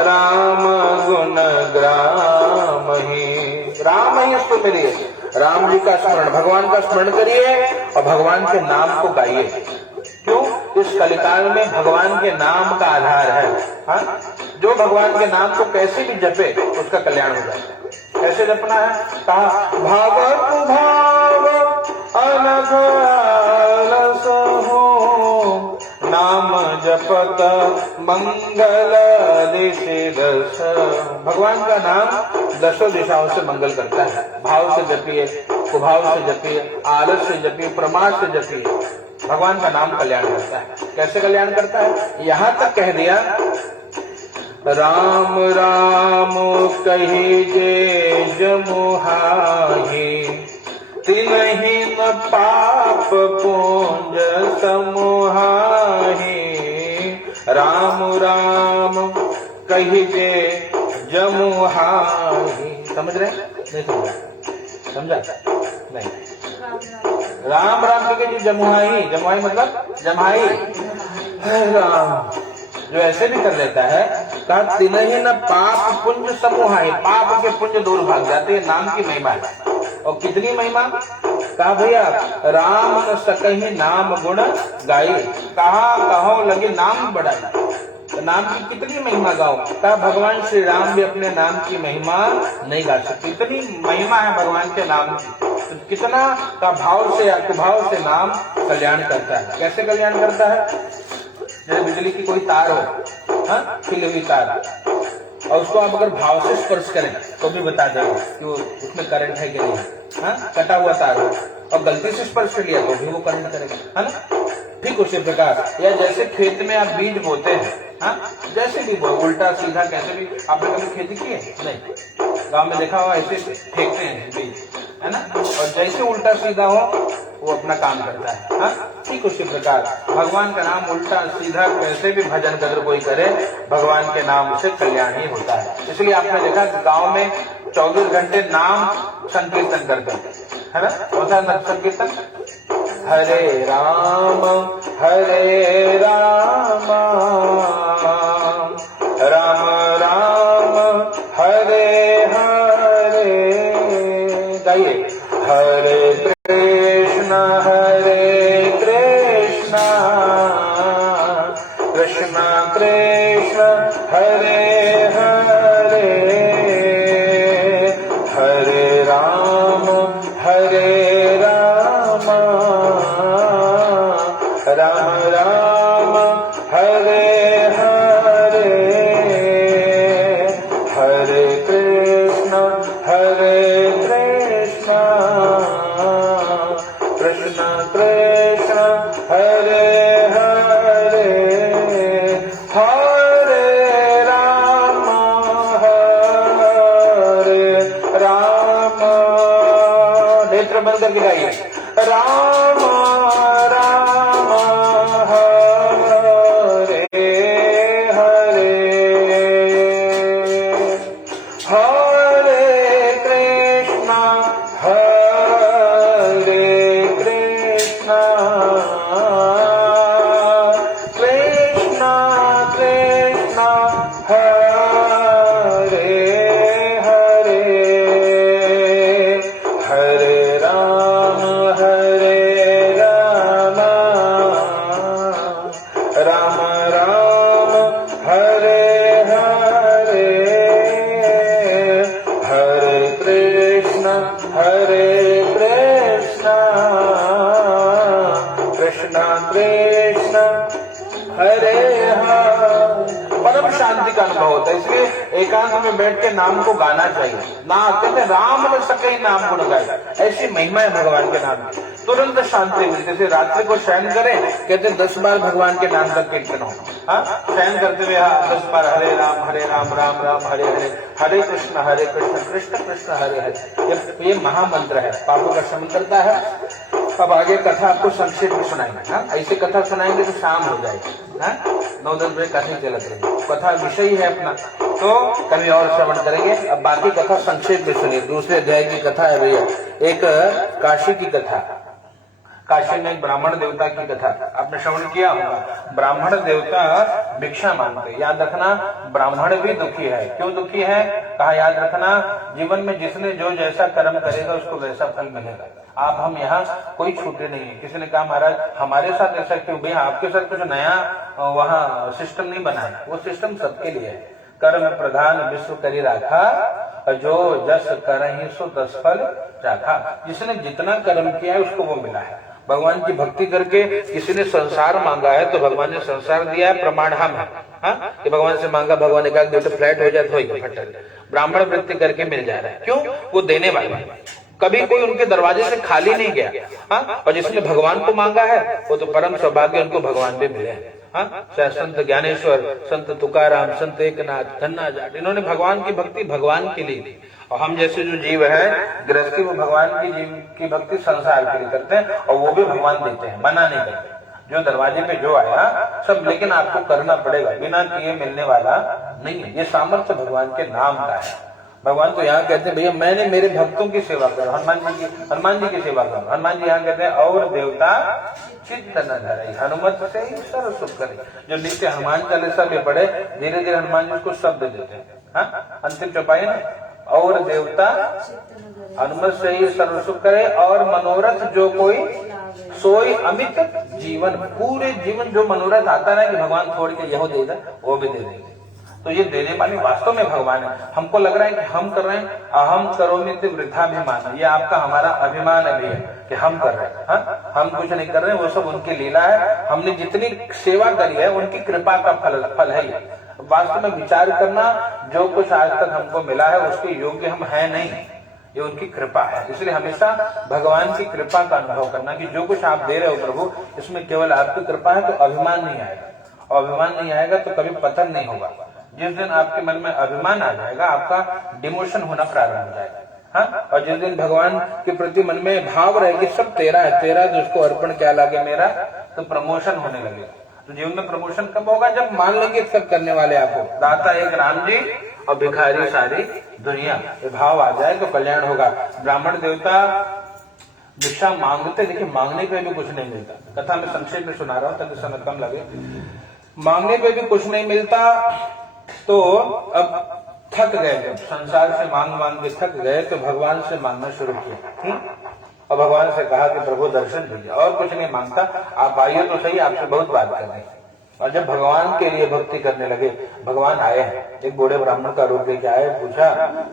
राम गुण ग्राम ही। राम ही सुमेरे, राम जी का स्मरण, भगवान का स्मरण करिए और भगवान के नाम को गाइए। क्यों? इस कलिकाल में भगवान के नाम का आधार है। हाँ? जो भगवान के नाम को कैसे भी जपे उसका कल्याण हो जाए। कैसे जपना है? कहा, भागवत भाव अनघ रस हो, नाम जपत मंगल ऋषि दस। भगवान का नाम 10 दिशाओं से मंगल करता है। भाव से जपिए, कुभाव से जपिए, आलस से जपिए, प्रमाद से जपिए। भगवान का नाम कल्याण करता है। कैसे कल्याण करता है? यहां तक कह दिया, राम राम कहिजे जमुहाहि, तिनहि न पाप पुंज समुहाहि। राम राम कहिजे जमुहाहि। समझ रहे? नहीं समझा? समझा नहीं? राम राम कहिजे जमुहाहि, जमुहाहि मतलब जमाई। राम जो ऐसे भी कर लेता है, कहा तिनहि न पाप पुंज समूहाहि, पाप के पुंज दूर भाग जाते हैं। नाम की महिमा है। और कितनी महिमा? कहा भैया, राम न सकहि नाम गुण गाई, कहा कहो लगे नाम बढ़ाई। नाम की कितनी महिमा गाओ, कहा भगवान श्री राम भी अपने नाम की महिमा नहीं गा सकते, इतनी महिमा है भगवान के नाम की। तो कितना का भाव से अकुभाव से नाम कल्याण करता है। कैसे कल्याण करता है? जैसे बिजली की कोई तार हो, हाँ, खिली हुई तार, और उसको आप अगर भाव से स्पर्श करें तो भी बता देगा कि वो उसमें करंट है कि नहीं, हाँ, कटा हुआ तार हो, और गलती से स्पर्श कर लिया तो भी वो करंट करेगा, है ना। ठीक उसी प्रकार, या जैसे खेत में आप बीज बोते हैं, हाँ, जैसे भी बो, उल्टा सीधा कैसे भी, आपने कभी खेती की है? नहीं, गांव में देखा हुआ ऐसे फेंकते हैं बीज, है ना, और जैसे उल्टा सीधा हो वो अपना काम करता है, हाँ। ठीक उसी प्रकार भगवान का नाम उल्टा सीधा कैसे भी भजन अगर कोई करे, भगवान के नाम से कल्याण ही होता है। इसलिए आपने देखा गांव में 24 घंटे नाम संकीर्तन करते हैं, है ना। कौन सा संकीर्तन? हरे राम राम राम हरे हरे, गाइए, हरे कृष्ण कृष्ण कृष्ण हरे हरे, हरे राम राम राम हरे हरे, हरे कृष्ण कृष्ण कृष्ण हरे हरे, हरे राम नेत्र बंद करके गाइए, राम राम हरे हरे, हरे कृष्ण कृष्ण कृष्ण हरे हरे, हरे राम राम राम हरे हरे, हरे कृष्ण कृष्ण कृष्ण हरे हरे। परम शांति का अनुभव होता है। इसलिए एकांत में बैठ के नाम को गाना चाहिए। ना कहते राम न सके नाम गुण गाए, ऐसी महिमा है भगवान के नाम की, तुरंत शांति मिलती। जैसे रात्रि को शयन करें, कहते 10 बार भगवान के नाम का कीर्तन हो, हाँ, शयन करते हुए 10 बार हरे राम राम राम हरे हरे, हरे कृष्ण कृष्ण कृष्ण हरे हरे। ये महामंत्र है, पापों का शमन करता है। अब आगे कथा आपको संक्षेप में सुनाएंगे, हाँ, ऐसे कथा सुनाएंगे तो शाम हो जाएगी, हाँ, 9-10 बजे कथा चलत रहेगी। कथा विषय है अपना, तो कभी और श्रवण करेंगे। अब बाकी कथा संक्षेप में सुनिए। दूसरे अध्याय की कथा है भैया, एक काशी की कथा। काशी में एक ब्राह्मण देवता की कथा आपने श्रवण किया होगा। ब्राह्मण देवता भिक्षा मांगते। याद रखना, ब्राह्मण भी दुखी है। क्यों दुखी है? कहा याद रखना, जीवन में जिसने जो जैसा कर्म करेगा उसको वैसा फल मिलेगा। आप हम यहाँ कोई छूटे नहीं है। किसी ने कहा महाराज हमारे साथ ऐसा क्यों? भैया आपके साथ कुछ नया वहाँ सिस्टम नहीं बना है, वो सिस्टम सबके लिए है। कर्म प्रधान विश्व करी राखा, जो जस करहि सो 10 फल राखा। जिसने जितना कर्म किया है उसको वो मिला है। भगवान की भक्ति करके किसी ने संसार मांगा है तो भगवान ने संसार दिया है, प्रमाण हम है, हाँ? कि भगवान से मांगा, भगवान ने कहा बेटा फ्लैट हो जाए तो फटल। ब्राह्मण वृत्ति करके मिल जा रहा है। क्यों? वो देने वाले, कभी कोई उनके दरवाजे से खाली नहीं गया, हाँ? और जिसने भगवान को मांगा है वो तो परम सौभाग्य, उनको भगवान भी मिले हैं, हाँ? चाहे संत ज्ञानेश्वर, संत तुकाराम, संत एकनाथ, धन्ना जाट, इन्होंने भगवान की भक्ति भगवान के लिए दी। और हम जैसे जो जीव है गृहस्थी, वो भगवान की जीव की भक्ति संसार के लिए करते हैं, और वो भी भगवान देते हैं, मना नहीं करते। जो दरवाजे पे जो आया सब, लेकिन आपको करना पड़ेगा, बिना किए मिलने वाला नहीं है। ये सामर्थ्य भगवान के नाम का है। भगवान तो यहाँ कहते हैं भैया मैंने मेरे भक्तों की सेवा करो। हनुमान जी की सेवा करो। हनुमान जी यहाँ कहते हैं और देवता चित्त न धरे, हनुमत से ही सर्व सुख करे। जो नित्य हनुमान चालीसा में पढ़े, धीरे धीरे हनुमान जी उसको शब्द देते हैं, हाँ? अंतिम चौपाई ना, और देवता हनुमत से ही सर्व सुख करे और मनोरथ जो कोई सोई अमित जीवन, पूरे जीवन जो मनोरथ आता है कि भगवान छोड़ के यह दे दे, वो भी दे देंगे। तो ये देने वाले वास्तव में भगवान है। हमको लग रहा है कि हम कर रहे हैं, अहम करोमिति वृद्धाभिमान, ये आपका हमारा अभिमान है भैया कि हम कर रहे हैं। हाँ? हम कुछ नहीं कर रहे हैं, वो सब उनकी लीला है। हमने जितनी सेवा करी है उनकी कृपा का फल है ये। वास्तव में विचार करना, जो कुछ आज तक हमको मिला है उसके योग्य हम है नहीं, ये उनकी कृपा है। इसलिए हमेशा भगवान की कृपा का अनुभव करना कि जो कुछ आप दे रहे हो प्रभु, इसमें केवल आपकी कृपा है, तो अभिमान नहीं आएगा। और अभिमान नहीं आएगा तो कभी पतन नहीं होगा। जिस दिन आपके मन में अभिमान आ जाएगा, आपका डिमोशन होना प्रारंभ हो जाएगा। हाँ? और जिस दिन भगवान के प्रति मन में भाव रहे कि सब तेरा है, तेरा जिसको अर्पण क्या लागे मेरा, तो प्रमोशन होने लगेगा। तो जीवन में प्रमोशन कब होगा? जब मान लेंगे सब करने वाले आपको, दाता एक राम जी और भिखारी सारी दुनिया, ये भाव आ जाए तो कल्याण होगा। ब्राह्मण देवता भिक्षा मांगते, देखिए मांगने पे भी कुछ नहीं मिलता। कथा में संक्षेप में सुना रहा हूं ताकि समय कम लगे। मांगने पे भी कुछ नहीं मिलता, तो अब थक गए, जब संसार से मांग मांग के थक गए तो भगवान से मांगना शुरू किया। और भगवान से कहा कि प्रभु दर्शन दीजिए, और कुछ नहीं मांगता, आप आइए तो सही, आपसे बहुत बात करनी। और जब भगवान के लिए भक्ति करने लगे, भगवान आए हैं। एक बूढ़े ब्राह्मण का रूप लेके आए, पूछा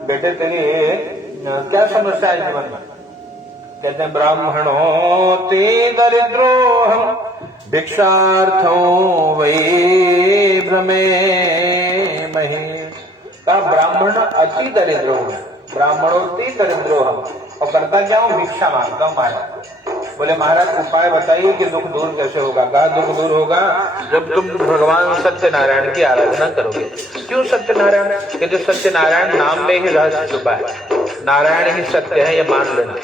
बेटे तेरी क्या समस्या है जीवन में? कहते हैं ब्राह्मणों ते दरिद्रो हम भिक्षार्थों वही भ्रमे महे। कहा ब्राह्मण अति दरिद्र हूं, ब्राह्मणोति दरिद्रो हम, और करता क्या हूं? भिक्षा मांगता हूं महाराज। बोले महाराज उपाय बताइए कि दुख दूर कैसे होगा? कहा दुख दूर होगा जब तुम भगवान सत्यनारायण की आराधना करोगे। क्यों सत्यनारायण? क्योंकि सत्यनारायण नाम में ही रहस्य छुपा है। नारायण ही सत्य है, ये मान लेना।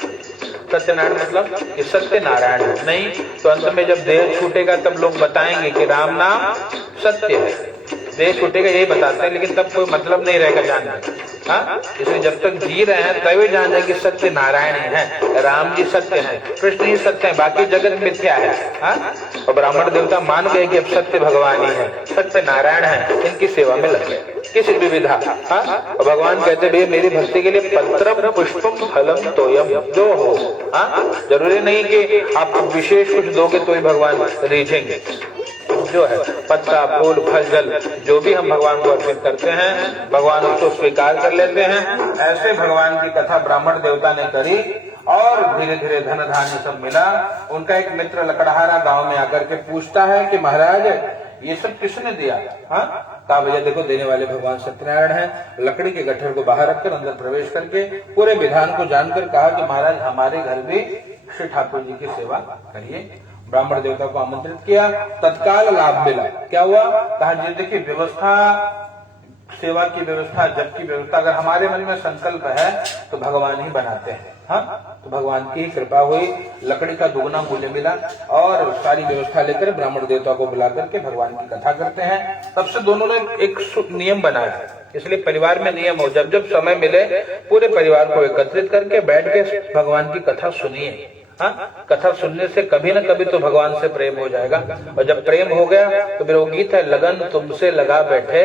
सत्यनारायण मतलब कि सत्य नारायण है, नहीं तो अंत में जब देह छूटेगा तब लोग बताएंगे कि राम नाम सत्य है। देह छूटेगा यही बताते हैं, लेकिन तब कोई मतलब नहीं रहेगा जानने। हाँ, इसलिए जब तक जी रहे हैं तभी जान जाए कि सत्य नारायण ही है, राम जी सत्य है, कृष्ण ही सत्य है, बाकी जगत मिथ्या है। हाँ? और ब्राह्मण देवता मान गए कि अब सत्य भगवान ही है, सत्य नारायण है, इनकी सेवा में लग गए किसी भी विधा। हाँ? और भगवान कहते भैया मेरी भक्ति के लिए पत्रम पुष्पम फलम तोयम जो हो। हाँ? जरूरी नहीं कि आप विशेष कुछ दोगे तो ही भगवान रीझेंगे। जो है पत्ता फूल फल जल जो भी हम भगवान को अर्पित करते हैं, भगवान उसको स्वीकार कर लेते हैं। ऐसे भगवान की कथा ब्राह्मण देवता ने करी और धीरे धीरे धन धान्य सब मिला। उनका एक मित्र लकड़हारा गांव में आकर के पूछता है कि महाराज ये सब किसने दिया? हाँ? कहा भैया देखो देने वाले भगवान सत्यनारायण हैं। लकड़ी के गट्ठर को बाहर रखकर अंदर प्रवेश करके पूरे विधान को जानकर कहा कि महाराज हमारे घर भी श्री ठाकुर जी की सेवा करिए। ब्राह्मण देवता को आमंत्रित किया, तत्काल लाभ मिला। क्या हुआ? कहा जी देखिए व्यवस्था, सेवा की व्यवस्था, जब की व्यवस्था अगर हमारे मन में संकल्प है तो भगवान ही बनाते हैं। हाँ? तो भगवान की कृपा हुई, लकड़ी का दुगना मूल्य मिला और सारी व्यवस्था लेकर ब्राह्मण देवता को बुला करके भगवान की कथा करते हैं। तब से दोनों ने एक नियम बनाया। इसलिए परिवार में नियम हो, जब जब समय मिले पूरे परिवार को एकत्रित करके बैठ के भगवान की कथा सुनिए। हाँ? कथा सुनने से कभी न कभी तो भगवान से प्रेम हो जाएगा, और जब प्रेम हो गया तो फिर वो गीत है लगन तुमसे लगा बैठे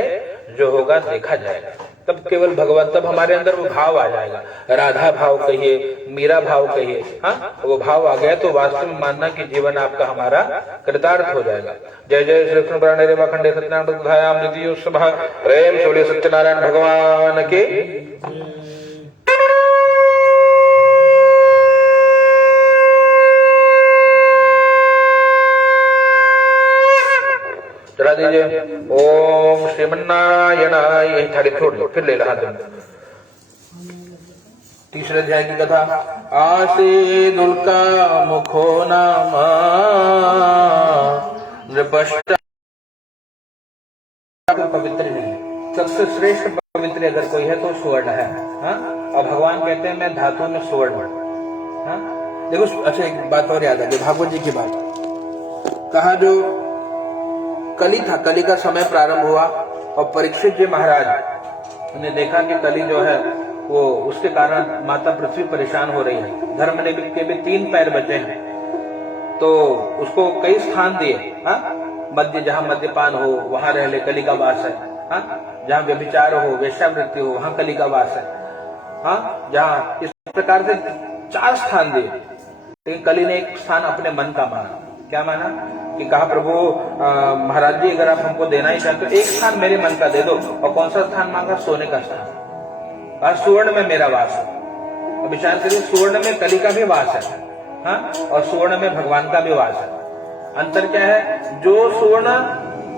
जो होगा देखा जाएगा। तब केवल भगवान, तब हमारे अंदर वो भाव आ जाएगा, राधा भाव कहिए, मीरा भाव कहिए। हाँ? वो भाव आ गया तो वास्तव में मानना कि जीवन आपका हमारा कृतार्थ हो जाएगा। जय जय श्री कृष्ण पुराण रेवा खंडे सत्यनारायण द्वितीय सभा प्रेम बोले सत्यनारायण भगवान के। चला दीजिए ओम श्रीमन्नारायणाय। थाली छोड़ लो, फिर ले रहा तुम। तीसरे अध्याय की कथा। आसी दुल्का मुखो नामा नृपष्टा पवित्र नहीं, सबसे श्रेष्ठ पवित्र अगर कोई है तो सुवर्ण है। हाँ? और भगवान कहते हैं मैं धातु में सुवर्ण। हाँ? देखो अच्छा एक बात और याद आ गई, भागवत जी की बात। कहा जो कली था, कली का समय प्रारंभ हुआ और परीक्षित जी महाराज ने देखा कि कली जो है वो उसके कारण माता पृथ्वी परेशान हो रही है। धर्म ने के भी 3 पैर बचे हैं तो उसको कई स्थान दिए। हाँ? मध्य, जहां मद्यपान हो वहां रह ले, कली का वास है। हाँ? जहां व्यभिचार हो, वेश्यावृत्ति हो, वहां कली का वास है। हाँ? जहां इस प्रकार से 4 स्थान दिए। लेकिन कली ने एक स्थान अपने मन का माना। क्या माना? कि कहा प्रभु महाराज जी अगर आप हमको देना ही चाहते तो एक स्थान मेरे मन का दे दो। और कौन सा स्थान मांगा? सोने का स्थान। कहा सुवर्ण में मेरा वास है। अब विचार करिए, सुवर्ण में कली का भी वास है, हाँ, और सुवर्ण में भगवान का भी वास है। अंतर क्या है? जो सुवर्ण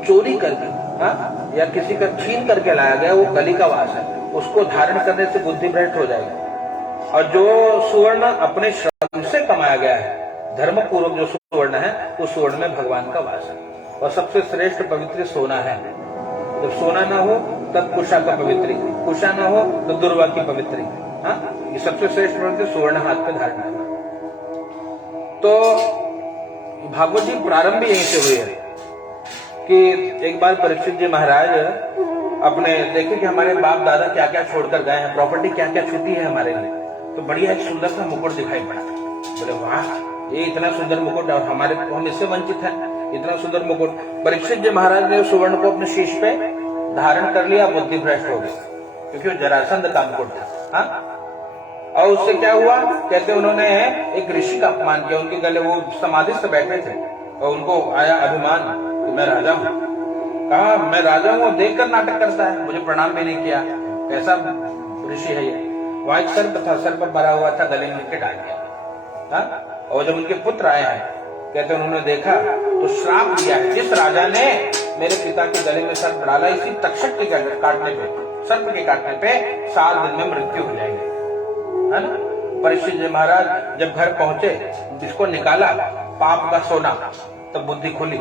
चोरी करके, हाँ, या किसी का छीन करके लाया गया वो कली का वास है, उसको धारण करने से बुद्धि भ्रष्ट हो जाएगी। और जो सुवर्ण अपने श्रम से कमाया गया है, धर्म पूर्वक जो सुवर्ण है, उस सुवर्ण में भगवान का वास है। और सबसे श्रेष्ठ पवित्र सोना है। जब सोना ना हो तब कुशा का पवित्री, कुशा ना हो तो दुर्वा की पवित्री, हाँ, ये सबसे श्रेष्ठ पवित्र सुवर्ण हाथ पे धारण करना। तो भागवत जी प्रारंभ यहीं से हुई है कि एक बार परीक्षित जी महाराज अपने देखे कि हमारे बाप दादा क्या क्या छोड़कर गए हैं, प्रॉपर्टी क्या क्या छुट्टी है हमारे लिए। तो बढ़िया एक सुंदर सा मुकुट दिखाई पड़ा। बोले वाह, ये इतना सुंदर मुकुट, और हमारे हम इससे वंचित हैं, इतना सुंदर मुकुट। परीक्षित जी महाराज ने सुवर्ण को अपने शीश पे धारण कर लिया, बुद्धि भ्रष्ट हो गई, क्योंकि वो जरासंध का मुकुट था, हाँ? और उससे क्या हुआ? कहते उन्होंने एक ऋषि का अपमान किया। उनके गले वो समाधिस्थ बैठे थे और उनको आया अभिमान कि मैं राजा हूं। कहा मैं राजा हूं, देखकर नाटक करता है, मुझे प्रणाम भी नहीं किया, कैसा ऋषि है ये। वहां एक सर्प था, सर्प भरा हुआ था, गले में उनके डाल दिया, हाँ? और जब उनके पुत्र आए हैं, कहते उन्होंने देखा तो श्राप दिया है, जिस राजा ने मेरे पिता के गले में सर्प डाला, इसी तक्षक के काटने पे, सर्प के काटने पे 7 दिन में मृत्यु हो जाएगी, है ना? परीक्षित जी महाराज जब घर पहुंचे, इसको निकाला पाप का सोना, तब बुद्धि खुली,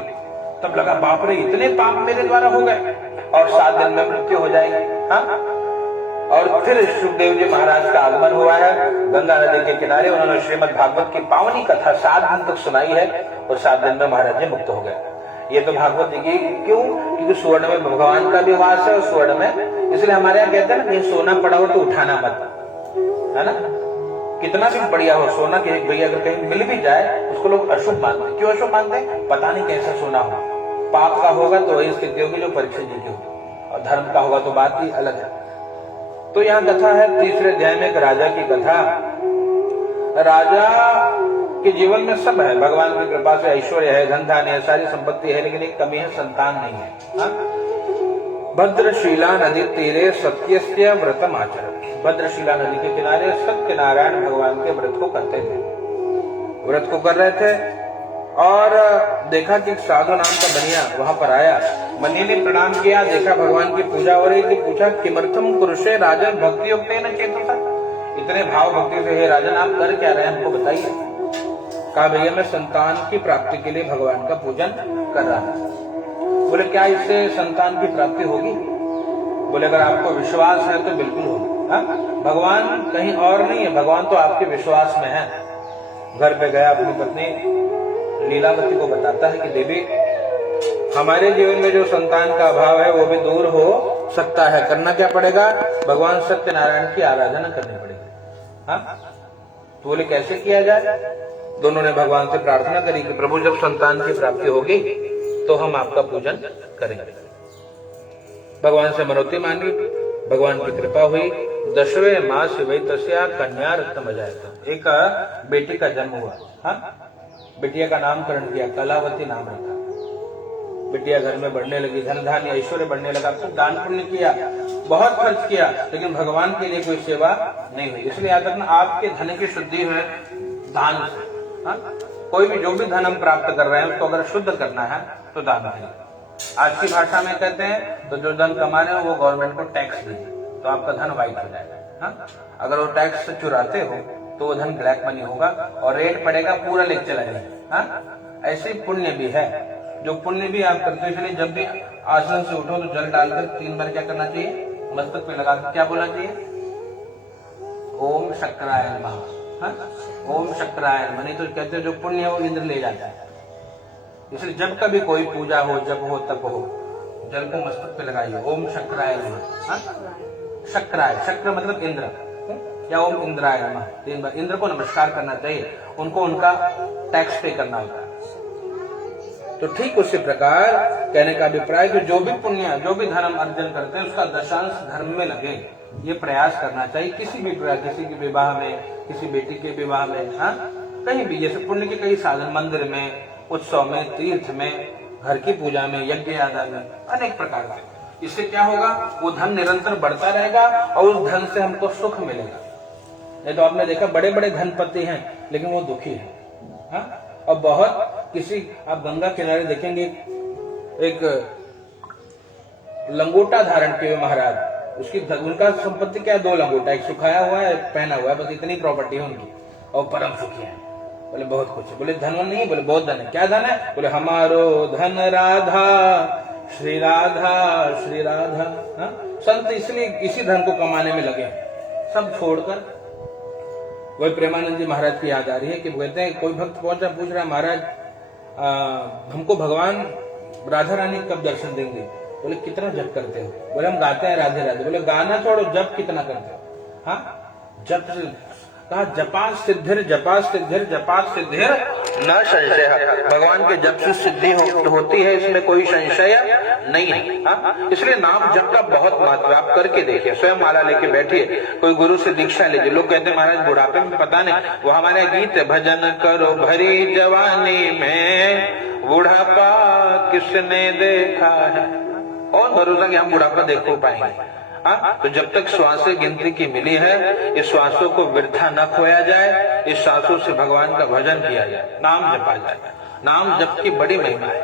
तब लगा बाप रे इतने पाप मेरे द्वारा हो गए और 7 दिन में मृत्यु हो जाएगी, हाँ? और फिर सुखदेव जी महाराज का आगमन हुआ है गंगा नदी के किनारे। उन्होंने श्रीमद् भागवत की पावनी कथा 7 दिन तक सुनाई है और 7 दिन में महाराज जी मुक्त हो गए। ये तो भागवत जी की, क्यों? क्योंकि सुवर्ण में भगवान का भी वास है और सुवर्ण में, इसलिए हमारे यहाँ कहते हैं ना, कहीं सोना पड़ा हो तो उठाना मत, है ना? कितना भी बढ़िया हो सोना, कि भैया अगर कहीं मिल भी जाए उसको लोग अशुभ मानते। क्यों अशुभ मानते? पता नहीं कैसा सोना हो। पाप का होगा तो वही स्थिति होगी जो परीक्षित जी की होगी, और धर्म का होगा तो बात ही अलग है। तो यहाँ कथा है 3रे अध्याय में एक राजा की कथा। राजा के जीवन में सब है, भगवान की कृपा से ऐश्वर्य है, धन धान्य है, सारी संपत्ति है, लेकिन एक कमी है, संतान नहीं है, हाँ? भद्रशिला नदी तीरे सत्यस्य व्रतम आचरण। भद्रशिला नदी के किनारे सत्यनारायण भगवान के व्रत को करते थे, व्रत को कर रहे थे। और देखा कि एक साधु नाम का बनिया वहां पर आया। बनिया ने प्रणाम किया, देखा भगवान की पूजा हो रही थी, पूछा किमर्थम कुरुषे राजन भक्ति युक्तेन चेतसा, इतने भाव भक्ति से, हे राजन आप कर क्या रहे हैं, हमको बताइए। कहा भैया मैं संतान की प्राप्ति के लिए भगवान का पूजन कर रहा हूं। बोले क्या इससे संतान की प्राप्ति होगी? बोले अगर आपको विश्वास है तो बिल्कुल होगी, हाँ? भगवान कहीं और नहीं है, भगवान तो आपके विश्वास में है। घर पे गया, अपनी पत्नी लीलावती को बताता है कि देवी हमारे जीवन में जो संतान का अभाव है वो भी दूर हो सकता है, करना क्या पड़ेगा? भगवान सत्यनारायण की आराधना करनी पड़ेगी, हाँ? तो बोले कैसे किया जाए? दोनों ने भगवान से प्रार्थना करी कि प्रभु जब संतान की प्राप्ति होगी तो हम आपका पूजन करेंगे। भगवान से मनोती मांगी, भगवान की कृपा हुई। 10वें मास वही तस्या कन्या रत्न अजायत, एक बेटी का जन्म हुआ, हाँ? बिटिया का नामकरण किया, कलावती नाम रखा। बिटिया घर में बढ़ने लगी, धन धान्य ऐश्वर्य बढ़ने लगा। खूब दान पुण्य किया, बहुत खर्च किया, लेकिन भगवान के लिए कोई सेवा नहीं हुई। इसलिए याद रखना, आपके धन की शुद्धि है दान से, हाँ? कोई भी जो भी धन हम प्राप्त कर रहे हैं उसको अगर शुद्ध करना है तो दान करें। आज की भाषा में कहते हैं तो जो धन कमा रहे हो वो गवर्नमेंट को टैक्स दीजिए, तो आपका धन वाइट हो जाएगा, हाँ? अगर वो टैक्स चुराते हो तो वो धन ब्लैक मनी होगा और रेट पड़ेगा, पूरा ले चला जाएगा, हाँ? ऐसे पुण्य भी है, जो पुण्य भी आप करते हो। इसलिए जब भी आसन से उठो तो जल डालकर 3 बार क्या करना चाहिए? मस्तक पे लगाकर क्या बोलना चाहिए? ओम शक्राय नमः, हाँ? ओम शक्राय नमः। नहीं तो कहते हैं जो पुण्य है वो इंद्र ले जाता है। इसलिए जब कभी कोई पूजा हो, जब हो, तब हो, जल को मस्तक पे लगाइए, ओम शक्राय नमः, हाँ? शक्राय, शक्र मतलब इंद्र, या ओम इंद्राय नमः 3 बार। इंद्र को नमस्कार करना चाहिए, उनको उनका टैक्स पे करना होता है। तो ठीक उसी प्रकार कहने का अभिप्राय कि जो भी पुण्य, जो भी धर्म अर्जन करते हैं उसका दशांश धर्म में लगे, ये प्रयास करना चाहिए। किसी भी प्रकार, किसी के विवाह में, किसी बेटी के विवाह में, हाँ? कहीं भी, जैसे पुण्य के कई साधन, मंदिर में, उत्सव में, तीर्थ में, घर की पूजा में, यज्ञ आदि में, अनेक प्रकार के। इससे क्या होगा, वो धन निरंतर बढ़ता रहेगा और उस धन से हमको सुख मिलेगा। नहीं तो आपने देखा बड़े बड़े धनपति हैं लेकिन वो दुखी है, हाँ? और बहुत किसी, आप गंगा किनारे देखेंगे एक लंगोटा धारण किए महाराज, उसकी उनका संपत्ति क्या है, 2 लंगोटा, एक सुखाया हुआ है, एक पहना हुआ है, बस इतनी प्रॉपर्टी है उनकी, और परम सुखी है। बोले बहुत कुछ है। बोले धन नहीं, बोले बहुत धन है। क्या धन है? बोले हमारो धन राधा, श्री राधा, श्री राधा। हाँ? संत इसलिए इसी धन को कमाने में लगे, सब छोड़कर। वही प्रेमानंद जी महाराज की याद आ रही है कि कहते हैं कोई भक्त पहुंचा, पूछ रहा महाराज हमको भगवान राधा रानी कब दर्शन देंगे? बोले कितना जप करते हो? बोले हम गाते हैं राधे राधे। बोले गाना छोड़ो, जप कितना करते हो? हाँ, जप। कहा जपास सिद्धिर, जपास सिद्धिर, जपास सिद्धिर न संशय। भगवान के जप से सिद्धि होती है, इसमें कोई संशय नहीं है। हाँ? इसलिए नाम जप का बहुत महत्व, आप करके देखिए, स्वयं माला लेके बैठिए, कोई गुरु से दीक्षा लीजिए। लोग कहते हैं महाराज बुढ़ापे में पता नहीं, वो हमारे गीत भजन करो भरी जवानी में, बुढ़ापा किसने देखा है? और भरोसा कि हम बुढ़ापा देख पाएंगे। हाँ? तो जब तक श्वासें गिनती की मिली है, इस श्वासों को वृथा न खोया जाए, इस श्वासों से भगवान का भजन किया जाए, नाम जपा जाए। नाम जप की बड़ी महिमा है।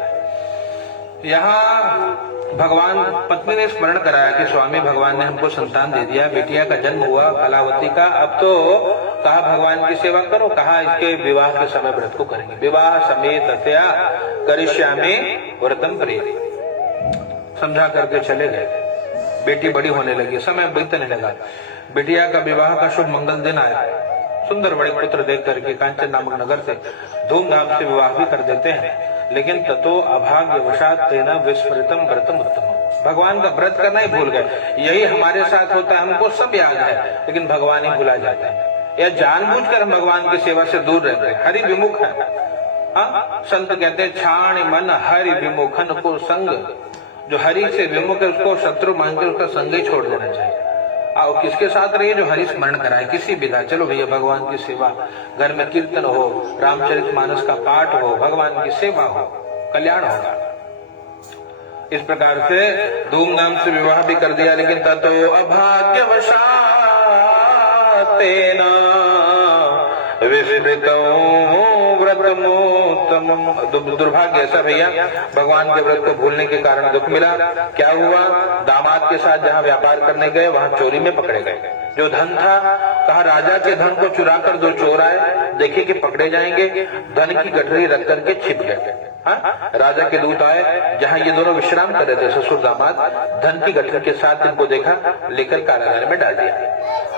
यहाँ भगवान पत्नी ने स्मरण कराया कि स्वामी भगवान ने हमको संतान दे दिया, बेटिया का जन्म हुआ कलावती का, अब तो कहा भगवान की सेवा करो, कहा इसके विवाह के समय व्रत को करेंगे। विवाह समेत अत्या करिष्यामि व्रतम प्रिय, समझा करके चले गए। बेटी बड़ी होने लगी, समय बीतने लगा, बेटिया का विवाह का शुभ मंगल दिन आया। सुंदर बड़े पुत्र देख करके कांचन नामक नगर से धूमधाम से विवाह भी कर देते हैं। लेकिन ततो अभाग्यवशात तेना विस्मृतम व्रतम उत्तम, भगवान का व्रत करना ही भूल गए। यही हमारे साथ होता है, हमको सब याद है लेकिन भगवान ही भुला जाता है, या जानबूझकर हम भगवान की सेवा से दूर रहते हैं, हरि विमुख है। हाँ? संत कहते हैं छाण मन हरि विमुखन को संग, जो हरि से विमुख है उसको शत्रु मानकर उसका संग ही छोड़ देना चाहिए। और किसके साथ रहिए? जो हरि स्मरण कराए, किसी विधा। चलो भैया भगवान की सेवा, घर में कीर्तन हो, रामचरितमानस का पाठ हो, भगवान की सेवा हो, कल्याण होगा। इस प्रकार से धूमधाम से विवाह भी कर दिया। लेकिन ततो अभाग्यवशात तेना विस्मृतम् व्रतमोत्तमम्, दुर्भाग्य ऐसा भैया, भगवान के व्रत को भूलने के कारण दुख मिला। क्या हुआ? दामाद के साथ जहाँ व्यापार करने गए वहाँ चोरी में पकड़े गए। जो धन था, कहा राजा के धन को चुरा कर 2 चोर आए, देखे कि पकड़े जाएंगे, धन की गठरी रख करके छिप गए। हाँ? राजा के दूत आए, जहाँ ये दोनों विश्राम कर रहे थे ससुर दामाद, धन की गठरी के साथ इनको देखा, लेकर कारागार में डाल दिया।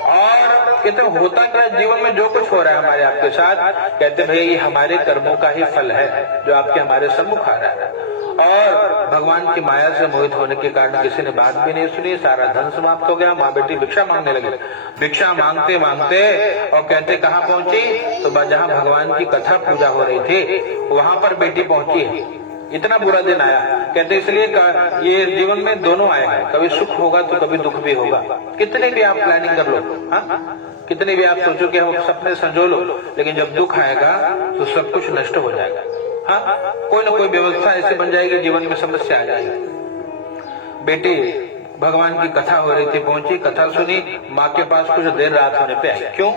और कहते होता क्या जीवन में जो कुछ हो रहा है हमारे आपके साथ, कहते भैया ये हमारे कर्मों का ही फल है जो आपके हमारे सम्मुख आ रहा है। और भगवान की माया से मोहित होने के कारण किसी ने बात भी नहीं सुनी, सारा धन समाप्त हो गया। माँ बेटी भिक्षा मांगने लगे, भिक्षा मांगते मांगते और कहते कहाँ पहुंची? तो जहाँ भगवान की कथा पूजा हो रही थी वहां पर बेटी पहुंची है। इतना बुरा दिन आया, कहते इसलिए ये जीवन में दोनों आए हैं, कभी सुख होगा तो कभी दुख भी होगा। कितने भी आप प्लानिंग कर लो, हाँ? कितने भी आप सोचो कि हम सपने संजो लो, लेकिन जब दुख आएगा तो सब कुछ नष्ट हो जाएगा। हाँ? कोई ना कोई व्यवस्था ऐसे बन जाएगी, जीवन में समस्या आ जाएगी। बेटी भगवान की कथा हो रही थी, पहुंची, कथा सुनी, माँ के पास कुछ देर रात होने पे आई। क्यों?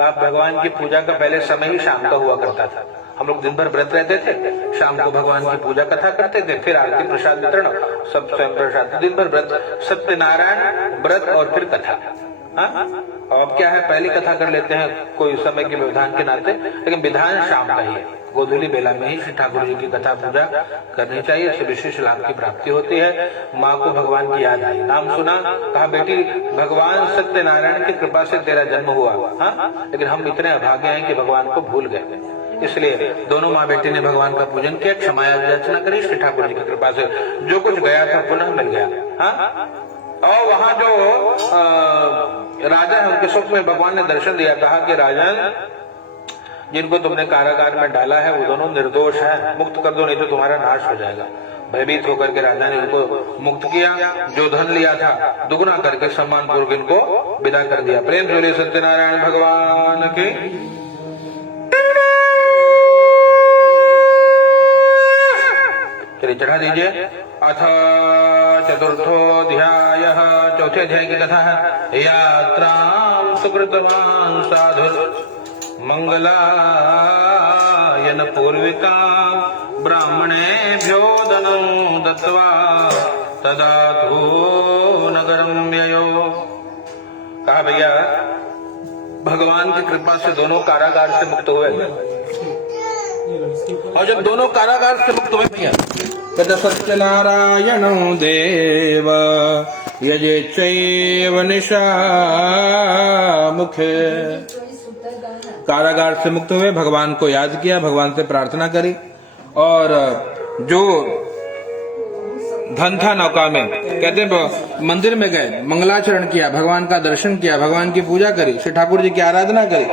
आप भगवान की पूजा का पहले समय ही शाम का हुआ करता था। हम लोग दिन भर व्रत रहते थे, शाम को भगवान की पूजा कथा करते थे, फिर आरती प्रसाद वितरण, सब स्वयं प्रसाद, दिन भर व्रत, सत्यनारायण व्रत और फिर कथा। हाँ? अब क्या है, पहली कथा कर लेते हैं कोई समय के व्यवधान के नाते, लेकिन विधान शाम का ही है। गोधूली बेला में ही श्री ठाकुर जी की कथा पूजा करनी चाहिए, इससे विशेष लाभ की प्राप्ति होती है। माँ को भगवान की याद आई, नाम सुना, कहा बेटी भगवान सत्यनारायण की कृपा से तेरा जन्म हुआ। हाँ? लेकिन हम इतने अभागे हैं कि भगवान को भूल गए। इसलिए दोनों माँ बेटी ने भगवान का पूजन किया, क्षमा याचना करी, श्री ठाकुर जी की कृपा से जो कुछ गया था पुनः मिल गया। हाँ? और वहां जो राजा है उनके सुख में भगवान ने दर्शन दिया, कहा कि राजन जिनको तुमने कारागार में डाला है वो दोनों निर्दोष है, मुक्त कर दो नहीं तो तुम्हारा नाश हो जाएगा। भयभीत होकर के राजा ने उनको मुक्त किया, जो धन लिया था दुगुना करके सम्मान पूर्वक इनको विदा कर दिया। प्रेम जोड़े सत्यनारायण भगवान के। चलिए चढ़ा दीजिए। अथ चतुर्थोऽध्यायः, चौथे अध्याय की कथा है। यात्रां सुकृतवान् साधु मंगलायन पूर्विका ब्राह्मणेभ्यो धनं दत्त्वा तदा तु नगरं व्ययो। कहा भैया भगवान की कृपा से दोनों कारागार से मुक्त हुए, और जब दोनों कारागार से मुक्त हुए भैया तद सत्यनारायण देव यजे चैव निशा मुखे। कारागार से मुक्त हुए, भगवान को याद किया, भगवान से प्रार्थना करी, और जो धन था नौका में, कहते हैं मंदिर में गए, मंगलाचरण किया, भगवान का दर्शन किया, भगवान की पूजा करी, श्री ठाकुर जी की आराधना करी।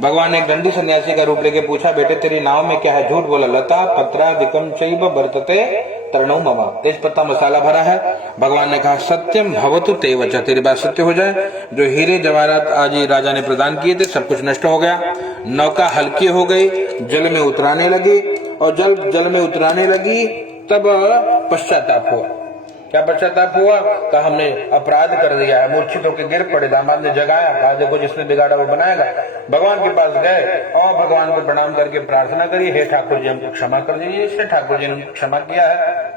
भगवान ने एक दंडी सन्यासी का रूप लेके पूछा, बेटे तेरी नाव में क्या है? झूठ बोला। लता पत्रादिकम चैव वर्तते तरणौ मम, तेज पत्ता मसाला भरा है। भगवान ने कहा सत्यम भवतु तेवच, तेरी बात सत्य हो जाए। जो हीरे जवाहरात आज राजा ने प्रदान किए थे सब कुछ नष्ट हो गया। नौका हल्की हो गई, जल में उतराने लगी, और जल में उतराने लगी तब पश्चाताप हुआ। क्या पश्चाताप हुआ? कहा हमने अपराध कर दिया है, मूर्छित होकर गिर पड़े। दामाद ने जगाया, कहा देखो जिसने बिगाड़ा वो बनाएगा। भगवान के पास गए और भगवान को प्रणाम करके प्रार्थना करी, हे ठाकुर जी हमको क्षमा कर दीजिए। श्री ठाकुर जी ने उनको क्षमा किया है,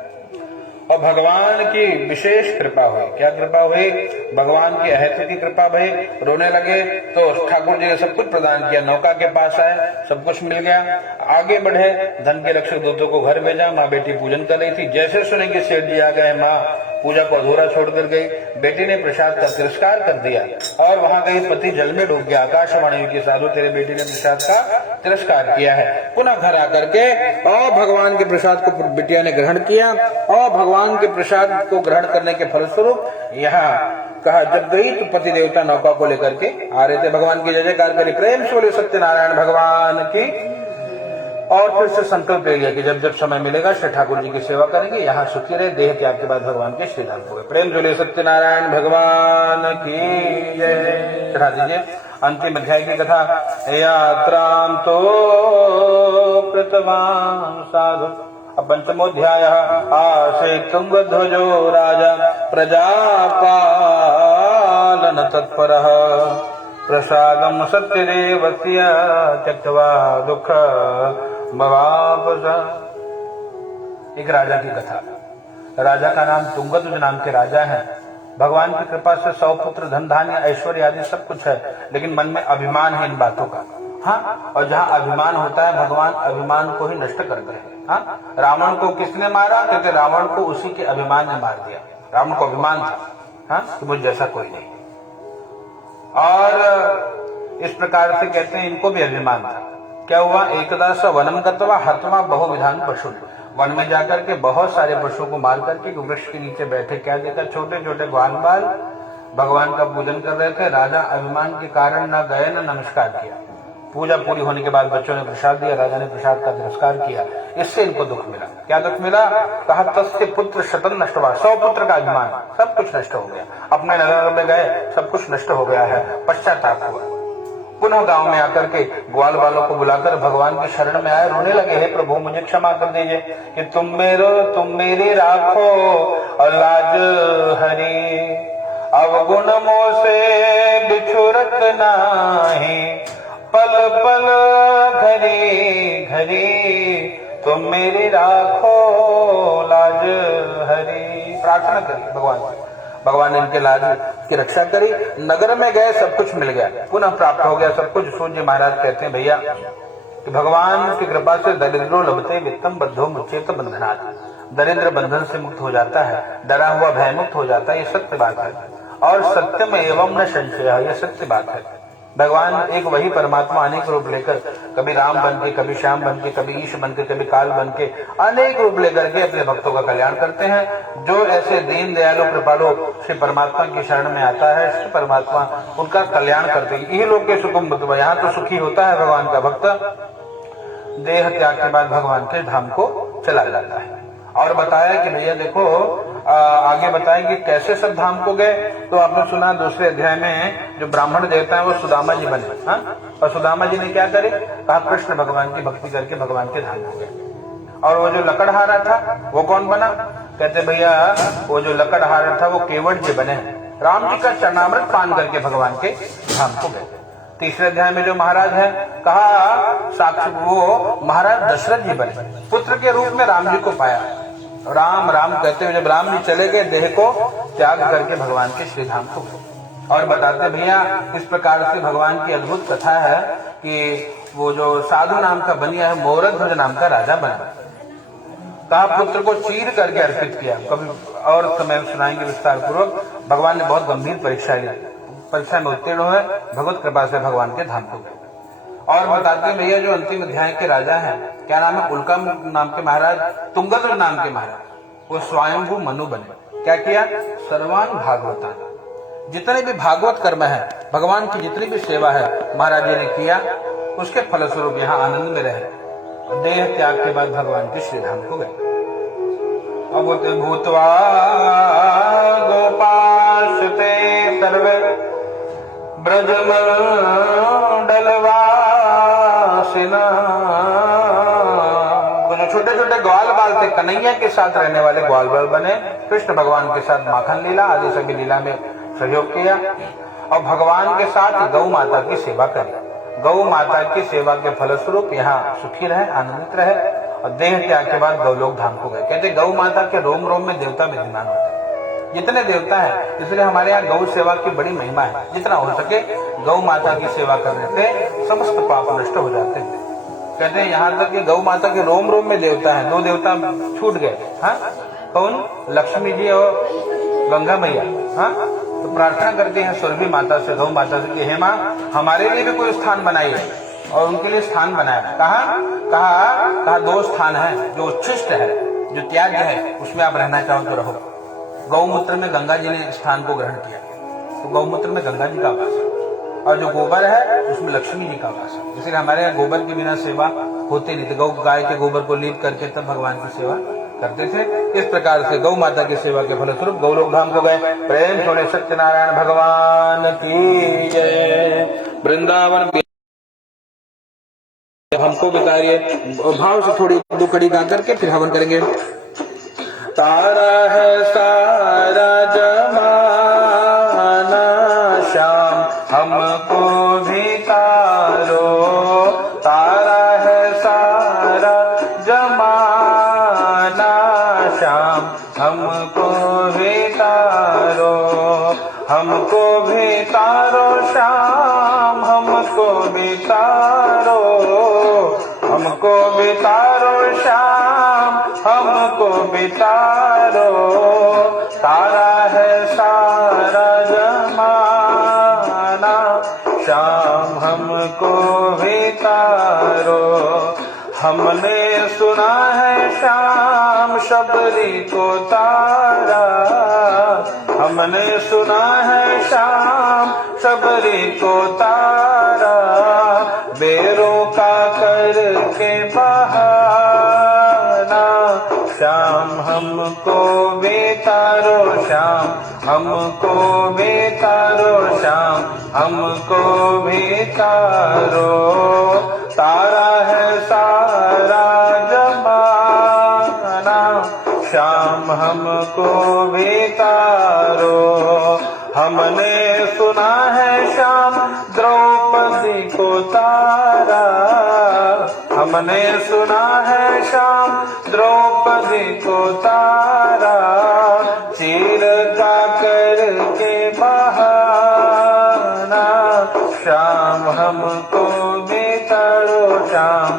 और भगवान की विशेष कृपा हुई। क्या कृपा हुई? भगवान की अहेतु की कृपा भई। रोने लगे तो ठाकुर जी ने सब कुछ प्रदान किया। नौका के पास आए, सब कुछ मिल गया। आगे बढ़े, धन के रक्षक दूतों को घर भेजा। माँ बेटी पूजन कर रही थी, जैसे सुने कि सेठ जी आ गए, माँ पूजा को अधूरा छोड़कर गई। बेटी ने प्रसाद का तिरस्कार कर दिया, और वहां गई, पति जल में डूब गया। आकाशवाणी की साधु तेरे बेटी ने प्रसाद का तिरस्कार किया है। पुनः घर आकर के और भगवान के प्रसाद को बिटिया ने ग्रहण किया, और भगवान के प्रसाद को ग्रहण करने के फलस्वरूप यहाँ कहा जब गई तो पति देवता नौका को लेकर के आ रहे थे। भगवान की जय जयकार करी, प्रेम से बोले सत्यनारायण भगवान की। और फिर से संकल्प ले लिया कि जब जब समय मिलेगा श्री ठाकुर जी की सेवा करेंगे, यहाँ सुखी रहे। देह त्याग के बाद भगवान के श्रीधाम हो गए। प्रेम से सत्यनारायण भगवान की जय। चढ़ा दीजिए। अंतिम अध्याय की कथा। यात्रां तो कृतवान् साधु। अब पंचमोध्याय। आशे तुंगध्वजो राजा प्रजापालन तत्परः प्रसादम सत्यदेवस्य त्यक्त्वा दुःख मवापस। एक राजा की कथा। राजा का नाम तुंगध्वज नाम के राजा है। भगवान की कृपा से 100 पुत्र, धन धान्य, ऐश्वर्य आदि सब कुछ है, लेकिन मन में अभिमान है इन बातों का। हाँ, और जहाँ अभिमान होता है भगवान अभिमान को ही नष्ट करते हैं। हाँ, रावण को किसने मारा? क्योंकि रावण को उसी के अभिमान ने मार दिया। रावण को अभिमान था, हाँ, कि मुझ जैसा कोई नहीं। और इस प्रकार से कहते हैं इनको भी अभिमान था। क्या हुआ? एकदा स वनम गत्वा हत्वा बहुविधान पशु। वन में जाकर के बहुत सारे पशुओं को मार करके वृक्ष के नीचे बैठे, क्या देखा? छोटे छोटे ग्वाल बाल भगवान का पूजन कर रहे थे। राजा अभिमान के कारण न गए न नमस्कार किया। पूजा पूरी होने के बाद बच्चों ने प्रसाद दिया, राजा ने प्रसाद का तिरस्कार किया। इससे इनको दुख मिला। क्या दुख मिला? कहा तस्य पुत्र शतन नष्टवा। 100 पुत्र का अभिमान, सब कुछ नष्ट हो गया। अपने नगर में गए, सब कुछ नष्ट हो गया है। पश्चाताप हुआ। पुनः गांव में आकर के ग्वाल बालों को बुलाकर भगवान की शरण में आए, रोने लगे, हे प्रभु मुझे क्षमा कर दीजिए कि तुम मेरी राखो और लाज हरी। अवगुण मोह से बिछुरत नाही, पल पल घरी घरी तुम मेरी राखो लाज हरी। प्रार्थना करी भगवान ने इनके लाज की रक्षा करी। नगर में गए, सब कुछ मिल गया, पुनः प्राप्त हो गया सब कुछ। सूर्य महाराज कहते हैं भैया कि भगवान की कृपा से दरिद्रो लभते वित्तम बद्धो मुच्येत बंधनात्। दरिद्र बंधन से मुक्त हो जाता है, डरा हुआ भय मुक्त हो जाता है। ये सत्य बात है, और सत्यम एवं न संशय, यह सत्य बात है। भगवान एक वही परमात्मा अनेक रूप लेकर, कभी राम बन के, कभी श्याम बन के, कभी ईश बन के, कभी काल बन के, अनेक रूप लेकर के अपने भक्तों का कल्याण करते हैं। जो ऐसे दीन दयालु कृपालु श्री परमात्मा की शरण में आता है, श्री परमात्मा उनका कल्याण करते हैं। यही लोग के सुकुम बुद्धवा, यहाँ तो सुखी होता है भगवान का भक्त। देह त्याग के बाद भगवान के धाम को चला जाता है। और बताया कि भैया देखो आगे बताएंगे कैसे सब धाम को गए। तो आपने सुना दूसरे अध्याय में जो ब्राह्मण देवता है वो सुदामा जी बने। हाँ, और सुदामा जी ने क्या करे? कहा कृष्ण भगवान की भक्ति करके भगवान के धाम को गए। और वो जो लकड़हारा था वो कौन बना? कहते भैया वो जो लकड़हारा था वो केवट जी बने। राम जी का चरणामृत पान करके भगवान के धाम को गए। तीसरे अध्याय में जो महाराज है कहा साक्षात वो महाराज दशरथ जी बने, पुत्र के रूप में राम जी को पाया। राम राम कहते हुए जब राम जी चले गए देह को त्याग करके भगवान के श्री धाम को गए। और बताते भैया इस प्रकार से भगवान की अद्भुत कथा है कि वो जो साधु नाम का बनिया है मोरध्वज नाम का राजा बना, कहा पुत्र को चीर करके अर्पित किया। कभी और समय सुनाएंगे विस्तार पूर्वक। भगवान ने बहुत गंभीर परीक्षा ली, परीक्षा में उत्तीर्ण हुए, भगवत कृपा से भगवान के धाम को गए। और बताते हैं भैया जो अंतिम अध्याय के राजा हैं, क्या नाम है, उल्का नाम के महाराज, तुंगद्र नाम के महाराज, वो स्वयंभू मनु बने। क्या किया? सर्वान भागवता, जितने भी भागवत कर्म है, भगवान की जितनी भी सेवा है महाराज जी ने किया, उसके फलस्वरूप यहाँ आनंद में रहे। देह त्याग के बाद भगवान के श्री धाम को गए। अभूत भूतवा गोपाशते सर्वे ब्रजमंडलवासिना, जो छोटे छोटे ग्वाल बाल थे कन्हैया के साथ रहने वाले ग्वाल बाल बने। कृष्ण भगवान के साथ माखन लीला आदि सभी लीला में सहयोग किया और भगवान के साथ गौ माता की सेवा करी। गौ माता की सेवा के फलस्वरूप यहाँ सुखी रहे, आनंदित रहे और देह त्याग के बाद गौलोक धाम को गए। कहते गौ माता के रोम रोम में देवता विद्यमान होते हैं, जितने देवता है, इसलिए हमारे यहाँ गौ सेवा की बड़ी महिमा है। जितना हो सके गौ माता की सेवा करने से समस्त पाप नष्ट हो जाते हैं। कहते हैं यहाँ तक कि गौ माता के रोम रोम में देवता है। 2 देवता छूट गए, हाँ कौन? लक्ष्मी जी और गंगा मैया। हाँ तो प्रार्थना करते हैं सुरभि माता से, गौ माता से कि हे माँ हमारे लिए भी कोई स्थान बनाइए। और उनके लिए स्थान बनाया। कहा 2 स्थान है जो उच्छिष्ट है, जो त्याज्य है, उसमें आप रहना चाहो तो रहो। गौमूत्र में गंगा जी ने स्थान को ग्रहण किया, तो गौमूत्र में गंगा जी का वास है। और जो गोबर है उसमें लक्ष्मी जी का वास है। इसलिए हमारे यहाँ गोबर के बिना सेवा होती नहीं थी। गौ गाय के गोबर को लीप करके तब भगवान की सेवा करते थे। इस प्रकार से गौ माता की सेवा के फलस्वरूप गौलोक धाम को गए। प्रेम छोड़े सत्यनारायण भगवान की जय। वृंदावन हमको बताइए भाव से थोड़ी 2 कड़ी गा करके फिर हवन करेंगे। तारा है सारा जमाना श्याम हमको भी तारो, तारा है सारा जमाना श्याम हमको भी तारो, हमको भी तारो श्याम हमको भी तारो, हमको भी तारो श्याम हमको भी तारो, तारा है सारा जमाना श्याम हमको भी तारो। हमने सुना है श्याम शबरी को तारा, हमने सुना है श्याम शबरी को तारा, बेरों का करके बहाना श्याम हमको बेतारो, श्याम हमको बेतारो, श्याम हमको बेतारो, तारा है सारा जमाना श्याम हमको बेतारो। हमने सुना है श्याम द्रौपदी को तारा, हमने सुना है श्याम द्रौपदी को तारा, चीर का करके बहाना श्याम हमको बेतारो, श्याम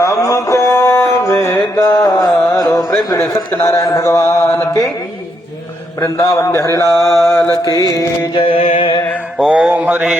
हमको बेतारो। प्रेम जुड़े सत्यनारायण भगवान की, वृंदावन हरिलाल की जय। ओम हरि